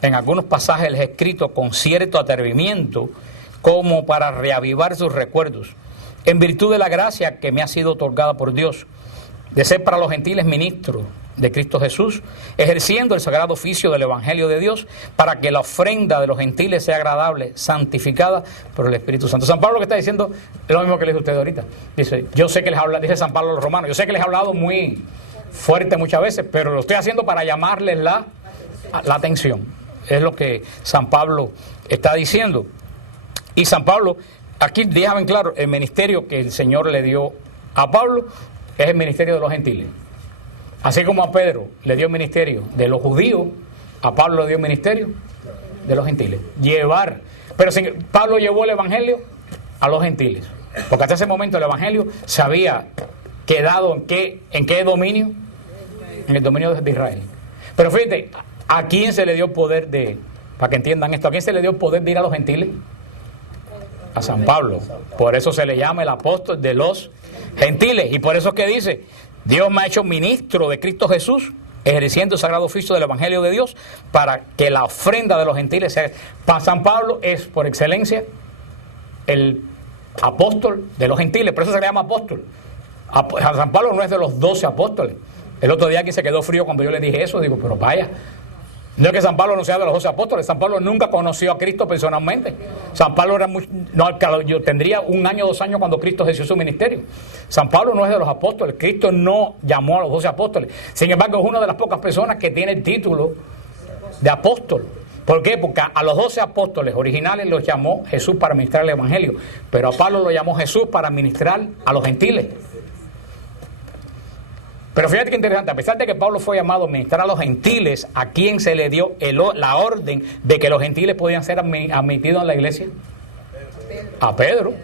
en algunos pasajes les he escrito con cierto atrevimiento como para reavivar sus recuerdos, en virtud de la gracia que me ha sido otorgada por Dios, de ser para los gentiles ministro de Cristo Jesús, ejerciendo el sagrado oficio del Evangelio de Dios, para que la ofrenda de los gentiles sea agradable, santificada por el Espíritu Santo. San Pablo lo que está diciendo es lo mismo que les dije a ustedes ahorita. Dice, yo sé que les habla, dice San Pablo a los romanos, yo sé que les he hablado muy fuerte muchas veces, pero lo estoy haciendo para llamarles la atención. Es lo que San Pablo está diciendo. Y San Pablo, aquí dejaban claro, el ministerio que el Señor le dio a Pablo es el ministerio de los gentiles. Así como a Pedro le dio el ministerio de los judíos, a Pablo le dio el ministerio de los gentiles. Pero Pablo llevó el evangelio a los gentiles, porque hasta ese momento el evangelio se había quedado en qué dominio, en el dominio de Israel. Pero fíjate, ¿a quién se le dio poder de, para que entiendan esto, a quién se le dio poder de ir a los gentiles? A San Pablo. Por eso se le llama el apóstol de los gentiles. Y por eso es que dice, Dios me ha hecho ministro de Cristo Jesús, ejerciendo el sagrado oficio del Evangelio de Dios, para que la ofrenda de los gentiles sea... Para San Pablo es por excelencia el apóstol de los gentiles, por eso se le llama apóstol. San Pablo no es de los 12 apóstoles. El otro día aquí se quedó frío cuando yo le dije eso, digo, pero vaya, no es que San Pablo no sea de los 12 apóstoles, San Pablo nunca conoció a Cristo personalmente. San Pablo era yo tendría 1 año, 2 años cuando Cristo ejerció su ministerio. San Pablo no es de los apóstoles, Cristo no llamó a los 12 apóstoles. Sin embargo, es una de las pocas personas que tiene el título de apóstol. ¿Por qué? Porque a los 12 apóstoles originales los llamó Jesús para ministrar el Evangelio, pero a Pablo lo llamó Jesús para ministrar a los gentiles. Pero fíjate qué interesante, a pesar de que Pablo fue llamado a ministrar a los gentiles, ¿a quién se le dio la orden de que los gentiles podían ser admitidos en la iglesia? A Pedro.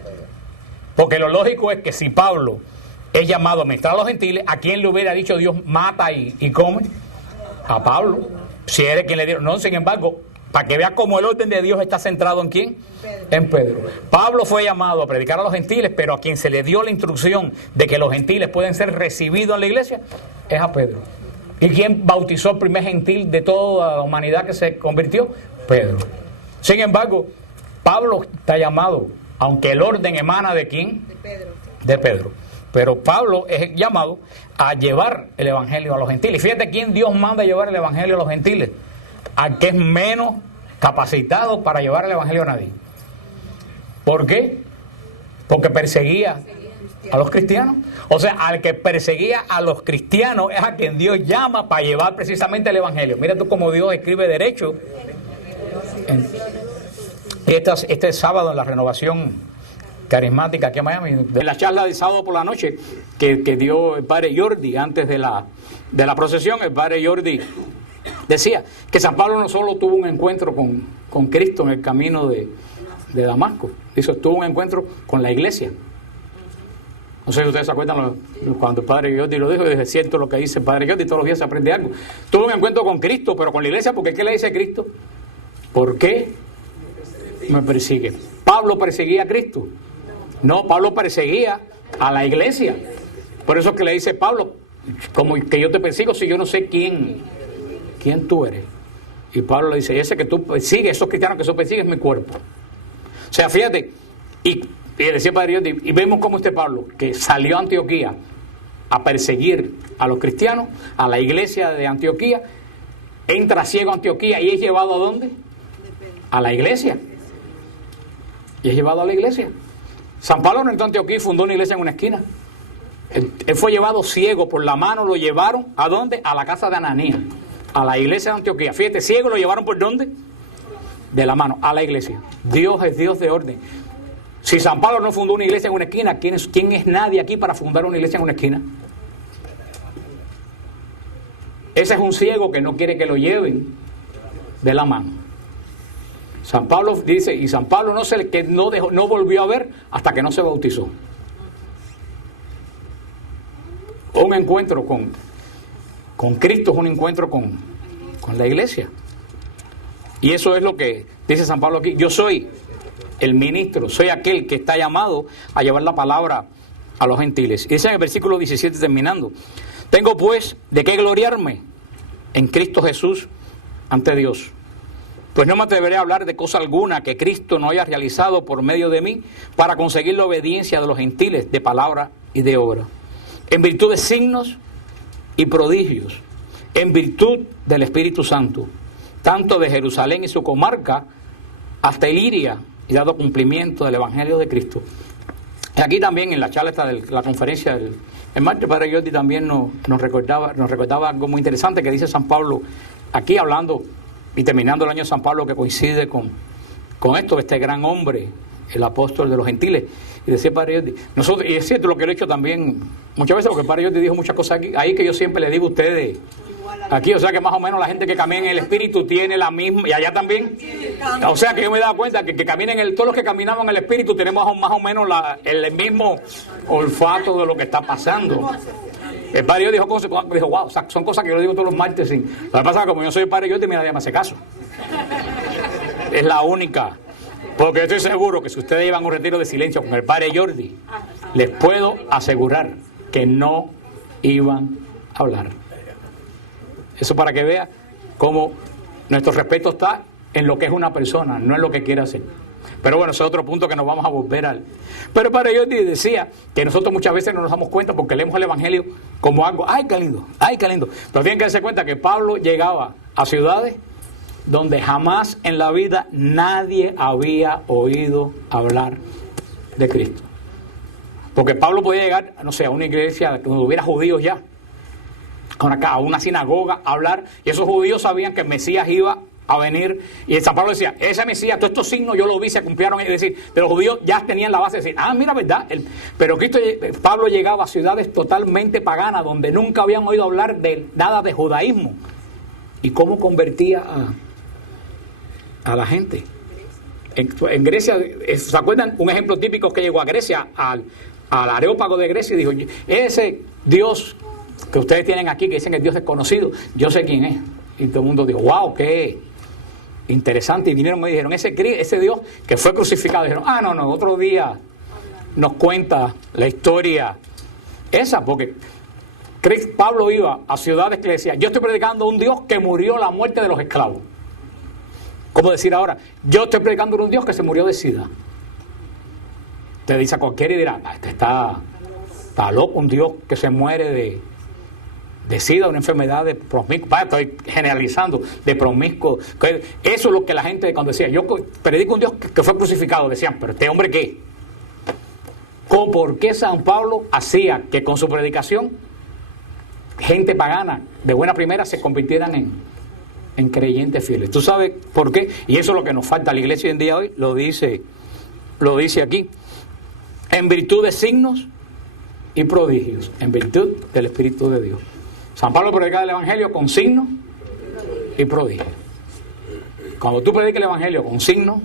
Porque lo lógico es que si Pablo es llamado a ministrar a los gentiles, ¿a quién le hubiera dicho Dios mata y come? A Pablo. Si eres quien le dio. No, sin embargo, para que veas cómo el orden de Dios está centrado en ¿quién? En Pedro. Pablo fue llamado a predicar a los gentiles, pero a quien se le dio la instrucción de que los gentiles pueden ser recibidos en la iglesia es a Pedro. ¿Y quién bautizó el primer gentil de toda la humanidad que se convirtió? Pedro. Sin embargo, Pablo está llamado, aunque el orden emana ¿de quién? De Pedro. De Pedro. Pero Pablo es llamado a llevar el evangelio a los gentiles. Fíjate quién Dios manda a llevar el evangelio a los gentiles. Al que es menos capacitado para llevar el evangelio a nadie. ¿Por qué? Porque perseguía a los cristianos. O sea, al que perseguía a los cristianos es a quien Dios llama para llevar precisamente el evangelio. Mira tú cómo Dios escribe derecho. Este sábado en la renovación carismática aquí en Miami, en la charla del sábado por la noche que dio el padre Jordi antes de la procesión, el padre Jordi decía que San Pablo no solo tuvo un encuentro con Cristo en el camino de Damasco, tuvo un encuentro con la iglesia. No sé si ustedes se acuerdan cuando el padre Jordi lo dijo, es cierto lo que dice el padre Jordi, todos los días se aprende algo. Tuvo un encuentro con Cristo, pero con la iglesia, porque ¿qué le dice Cristo? ¿Por qué me persigue? ¿Pablo perseguía a Cristo? No, Pablo perseguía a la iglesia. Por eso es que le dice Pablo, como que yo te persigo si yo no sé quién tú eres. Y Pablo le dice, ese que tú persigues, esos cristianos que tú persigues es mi cuerpo. O sea, fíjate, y decía Padre Dios, y vemos cómo este Pablo, que salió a Antioquía a perseguir a los cristianos, a la iglesia de Antioquía, entra ciego a Antioquía y es llevado ¿a dónde? A la iglesia. Y es llevado a la iglesia. San Pablo no entró a Antioquía y fundó una iglesia en una esquina. Él fue llevado ciego por la mano, lo llevaron ¿a dónde? A la casa de Ananías, a la iglesia de Antioquía. Fíjate, ciego lo llevaron ¿por dónde? De la mano, a la iglesia. Dios es Dios de orden. Si San Pablo no fundó una iglesia en una esquina, ¿quién es nadie aquí para fundar una iglesia en una esquina? Ese es un ciego que no quiere que lo lleven de la mano. San Pablo dice, y San Pablo no volvió a ver hasta que no se bautizó. Un encuentro con Cristo es un encuentro con la iglesia. Y eso es lo que dice San Pablo aquí. Yo soy el ministro, soy aquel que está llamado a llevar la palabra a los gentiles. Y dice en el versículo 17 terminando, tengo pues de qué gloriarme en Cristo Jesús ante Dios. Pues no me atreveré a hablar de cosa alguna que Cristo no haya realizado por medio de mí para conseguir la obediencia de los gentiles de palabra y de obra. En virtud de signos y prodigios, en virtud del Espíritu Santo, tanto de Jerusalén y su comarca hasta Iliria, y dado cumplimiento del Evangelio de Cristo. Y aquí también en la charla de la conferencia el martes, Padre Jordi también nos recordaba algo muy interesante que dice San Pablo, aquí hablando y terminando el año de San Pablo, que coincide con esto, este gran hombre, el apóstol de los gentiles. Y decía Padre Jordi, nosotros, y es cierto lo que lo he hecho también muchas veces, porque el Padre Jordi dijo muchas cosas aquí, ahí que yo siempre le digo a ustedes, aquí, o sea que más o menos la gente que camina en el Espíritu tiene la misma, y allá también, o sea que yo me he dado cuenta que caminen todos los que caminamos en el Espíritu tenemos más o menos el mismo olfato de lo que está pasando. El padre Jordi dijo, wow, o sea, son cosas que yo le digo todos los martes. Lo que pasa es que como yo soy el padre Jordi, mira, nadie me hace caso. Es la única. Porque estoy seguro que si ustedes llevan un retiro de silencio con el padre Jordi, les puedo asegurar que no iban a hablar. Eso para que vea cómo nuestro respeto está en lo que es una persona, no en lo que quiere hacer. Pero bueno, ese es otro punto que nos vamos a volver al... Pero el padre Jordi decía que nosotros muchas veces no nos damos cuenta porque leemos el Evangelio como algo, ¡ay, qué lindo! ¡Ay, qué lindo! Pero tienen que darse cuenta que Pablo llegaba a ciudades donde jamás en la vida nadie había oído hablar de Cristo. Porque Pablo podía llegar, no sé, a una iglesia donde hubiera judíos ya, a una sinagoga, a hablar, y esos judíos sabían que el Mesías iba a venir, y San Pablo decía, ese Mesías, todos estos signos yo los vi, se cumplieron, es decir, de los judíos ya tenían la base de decir, mira, verdad, pero Pablo llegaba a ciudades totalmente paganas, donde nunca habían oído hablar de nada de judaísmo, y cómo convertía a la gente. En Grecia, ¿se acuerdan? Un ejemplo típico que llegó a Grecia, al Areópago de Grecia, y dijo, ese Dios que ustedes tienen aquí, que dicen que el Dios desconocido, yo sé quién es. Y todo el mundo dijo, wow, qué interesante. Y vinieron y me dijeron, ese Dios que fue crucificado. Dijeron, no, otro día nos cuenta la historia esa, porque Pablo iba a ciudades que le decía, yo estoy predicando a un Dios que murió la muerte de los esclavos. ¿Cómo decir ahora? Yo estoy predicando a un Dios que se murió de sida. Te dice a cualquiera y dirá, este está loco, un Dios que se muere de sida, una enfermedad de promiscuo. Estoy generalizando, de promiscuo. Eso es lo que la gente cuando decía, yo predico un Dios que fue crucificado, decían, pero ¿este hombre qué? ¿Por qué San Pablo hacía que con su predicación gente pagana de buena primera se convirtieran en creyentes fieles? ¿Tú sabes por qué? Y eso es lo que nos falta a la iglesia hoy en día hoy, lo dice aquí. En virtud de signos y prodigios, en virtud del Espíritu de Dios. San Pablo predicaba el Evangelio con signos y prodigios. Cuando tú predicas el Evangelio con signos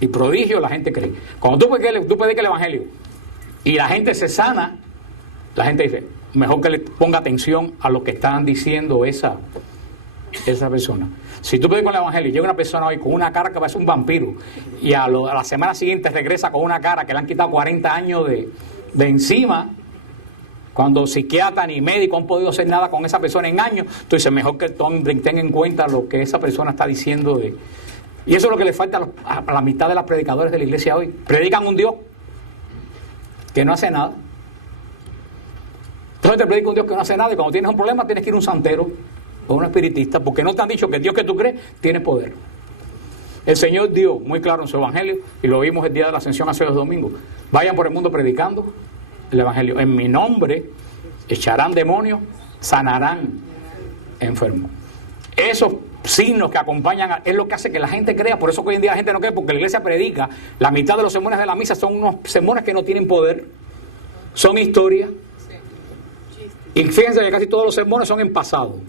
y prodigios, la gente cree. Cuando tú predicas el Evangelio y la gente se sana, la gente dice, mejor que le ponga atención a lo que están diciendo esa persona. Si tú predicas el Evangelio y llega una persona hoy con una cara que parece un vampiro y a la semana siguiente regresa con una cara que le han quitado 40 años de encima, cuando psiquiatra ni médico han podido hacer nada con esa persona en años, tú dices, mejor que tengan en cuenta lo que esa persona está diciendo. Y eso es lo que le falta a la mitad de los predicadores de la iglesia hoy. Predican un Dios que no hace nada. Entonces te predica un Dios que no hace nada y cuando tienes un problema tienes que ir a un santero o un espiritista porque no te han dicho que el Dios que tú crees tiene poder. El Señor dio muy claro en su Evangelio, y lo vimos el día de la Ascensión hace 2 domingos, vayan por el mundo predicando el Evangelio. En mi nombre echarán demonios, sanarán enfermos. Esos signos que acompañan es lo que hace que la gente crea. Por eso que hoy en día la gente no cree, porque la iglesia predica. La mitad de los sermones de la misa son unos sermones que no tienen poder, son historia. Y fíjense que casi todos los sermones son en pasado.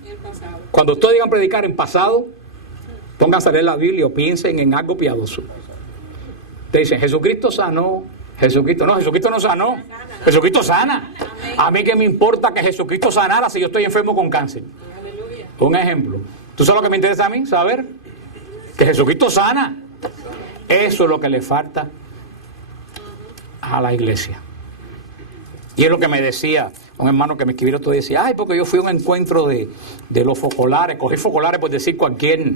Cuando ustedes digan predicar en pasado, pónganse a leer la Biblia o piensen en algo piadoso. Te dicen, Jesucristo sanó. Jesucristo no sanó. Jesucristo sana. A mí que me importa que Jesucristo sanara si yo estoy enfermo con cáncer. Un ejemplo. ¿Tú sabes lo que me interesa a mí? Saber que Jesucristo sana. Eso es lo que le falta a la iglesia. Y es lo que me decía un hermano que me escribió otro día. Decía, porque yo fui a un encuentro de los focolares. Cogí focolares por decir cualquier,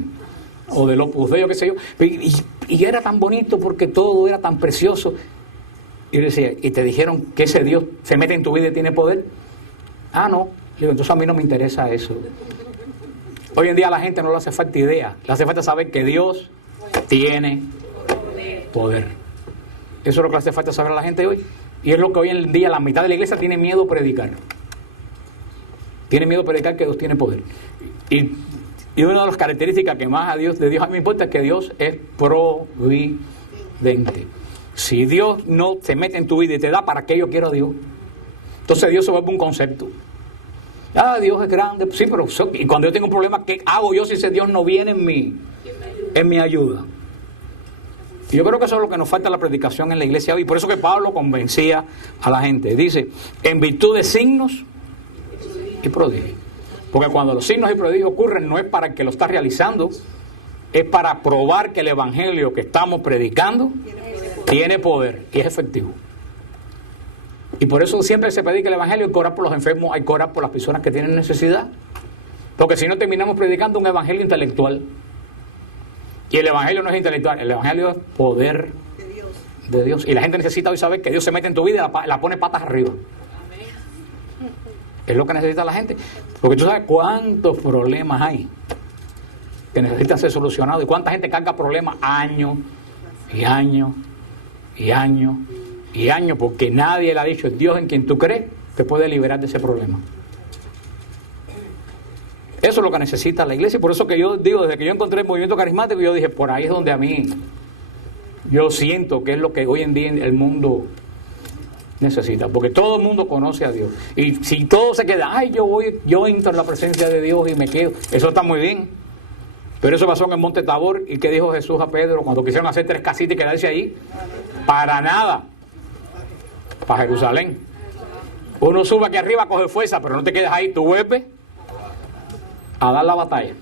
o de los Opus Dei, qué sé yo. Y era tan bonito porque todo era tan precioso. Y yo decía, ¿y te dijeron que ese Dios se mete en tu vida y tiene poder? No. Y digo, entonces a mí no me interesa eso. Hoy en día a la gente no le hace falta idea, le hace falta saber que Dios tiene poder. Eso es lo que le hace falta saber a la gente hoy. Y es lo que hoy en día la mitad de la iglesia tiene miedo a predicar. Tiene miedo a predicar que Dios tiene poder. Y una de las características que más de Dios a mí me importa es que Dios es providente. Si Dios no se mete en tu vida y te da, ¿para qué yo quiero a Dios? Entonces Dios se vuelve un concepto. Dios es grande. Sí, pero y cuando yo tengo un problema, ¿qué hago yo si ese Dios no viene en mi ayuda? Y yo creo que eso es lo que nos falta en la predicación en la iglesia hoy. Por eso que Pablo convencía a la gente. Dice, en virtud de signos y prodigios. Porque cuando los signos y prodigios ocurren, no es para el que lo está realizando, es para probar que el evangelio que estamos predicando tiene poder y es efectivo. Y por eso siempre se predica el evangelio, hay que orar por los enfermos, hay que orar por las personas que tienen necesidad. Porque si no terminamos predicando un evangelio intelectual. Y el evangelio no es intelectual, el evangelio es poder de Dios. Y la gente necesita hoy saber que Dios se mete en tu vida y la pone patas arriba. Es lo que necesita la gente. Porque tú sabes cuántos problemas hay que necesitan ser solucionados. Y cuánta gente carga problemas años y años y años y años, porque nadie le ha dicho, Dios en quien tú crees te puede liberar de ese problema. Eso es lo que necesita la iglesia. Por eso que yo digo, desde que yo encontré el movimiento carismático, yo dije, por ahí es donde a mí yo siento que es lo que hoy en día el mundo necesita, porque todo el mundo conoce a Dios. Y si todo se queda, ay, yo entro en la presencia de Dios y me quedo, eso está muy bien. Pero eso pasó en el Monte Tabor. ¿Y qué dijo Jesús a Pedro cuando quisieron hacer 3 casitas y quedarse ahí? Para nada. Para Jerusalén. Uno sube aquí arriba a coger fuerza, pero no te quedes ahí, tú vuelves a dar la batalla.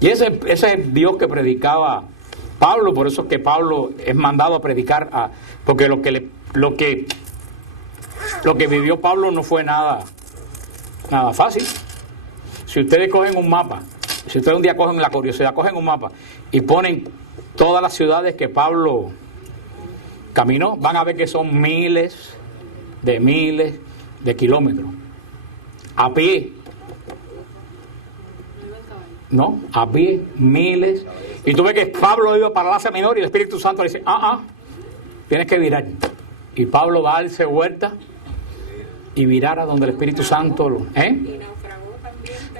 Y ese es el Dios que predicaba Pablo. Por eso es que Pablo es mandado a predicar, porque lo que vivió Pablo no fue nada fácil. Si ustedes cogen un mapa, si ustedes un día cogen la curiosidad, cogen un mapa y ponen todas las ciudades que Pablo caminó, van a ver que son miles de kilómetros a pie. No, a pie, miles. Y tú ves que Pablo iba para la Asia Menor y el Espíritu Santo le dice, tienes que virar. Y Pablo va a darse vuelta y virar a donde el Espíritu Santo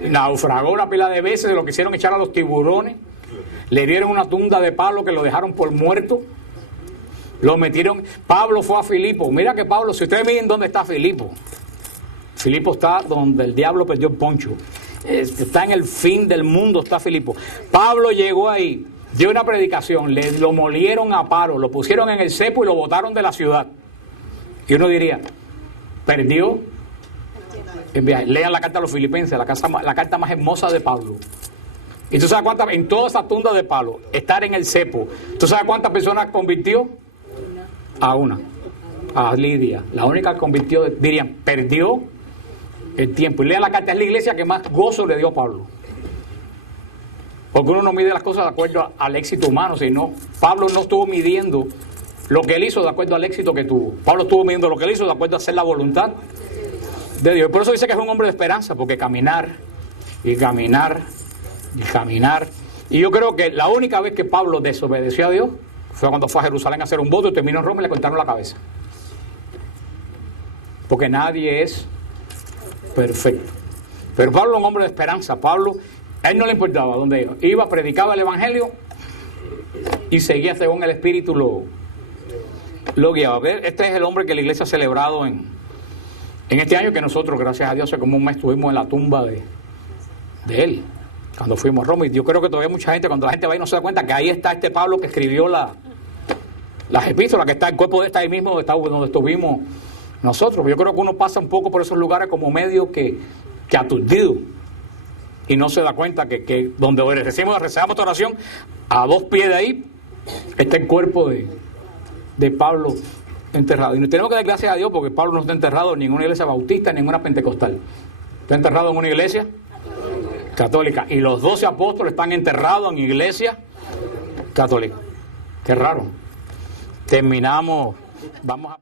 naufragó una pila de veces, lo quisieron echar a los tiburones, le dieron una tunda de palo que lo dejaron por muerto, lo metieron. Pablo fue a Filipo. Mira que Pablo, si ustedes miren dónde está Filipo, Filipo está donde el diablo perdió el poncho. Está en el fin del mundo, está Filipo. Pablo llegó ahí, dio una predicación, lo molieron a paro, lo pusieron en el cepo y lo botaron de la ciudad. Y uno diría, perdió. Lean la carta a los filipenses, la carta más hermosa de Pablo. Y tú sabes cuántas, en toda esa tunda de palo, estar en el cepo, ¿tú sabes cuántas personas convirtió? A una, a Lidia, la única que convirtió, dirían, perdió el tiempo. Y lean la carta, es la iglesia que más gozo le dio a Pablo. Porque uno no mide las cosas de acuerdo al éxito humano, sino Pablo no estuvo midiendo lo que él hizo de acuerdo al éxito que tuvo. Pablo estuvo midiendo lo que él hizo de acuerdo a hacer la voluntad de Dios. Por eso dice que es un hombre de esperanza, porque caminar y caminar y caminar. Y yo creo que la única vez que Pablo desobedeció a Dios fue cuando fue a Jerusalén a hacer un voto y terminó en Roma y le cortaron la cabeza. Porque nadie es perfecto. Pero Pablo es un hombre de esperanza. Pablo, a él no le importaba dónde iba. Iba, predicaba el evangelio y seguía según el Espíritu lo guiaba. Este es el hombre que la iglesia ha celebrado en este año, que nosotros, gracias a Dios, hace como un mes estuvimos en la tumba de él, cuando fuimos a Roma. Y yo creo que todavía mucha gente, cuando la gente va y no se da cuenta que ahí está este Pablo que escribió las epístolas, que está el cuerpo de esta ahí mismo donde estuvimos nosotros. Yo creo que uno pasa un poco por esos lugares como medio que aturdido y no se da cuenta que donde rezamos esta oración, a 2 pies de ahí está el cuerpo de Pablo enterrado. Y nos tenemos que dar gracias a Dios porque Pablo no está enterrado en ninguna iglesia bautista, en ninguna pentecostal. Está enterrado en una iglesia católica. Y los 12 apóstoles están enterrados en iglesia católica. Qué raro. Terminamos. Vamos a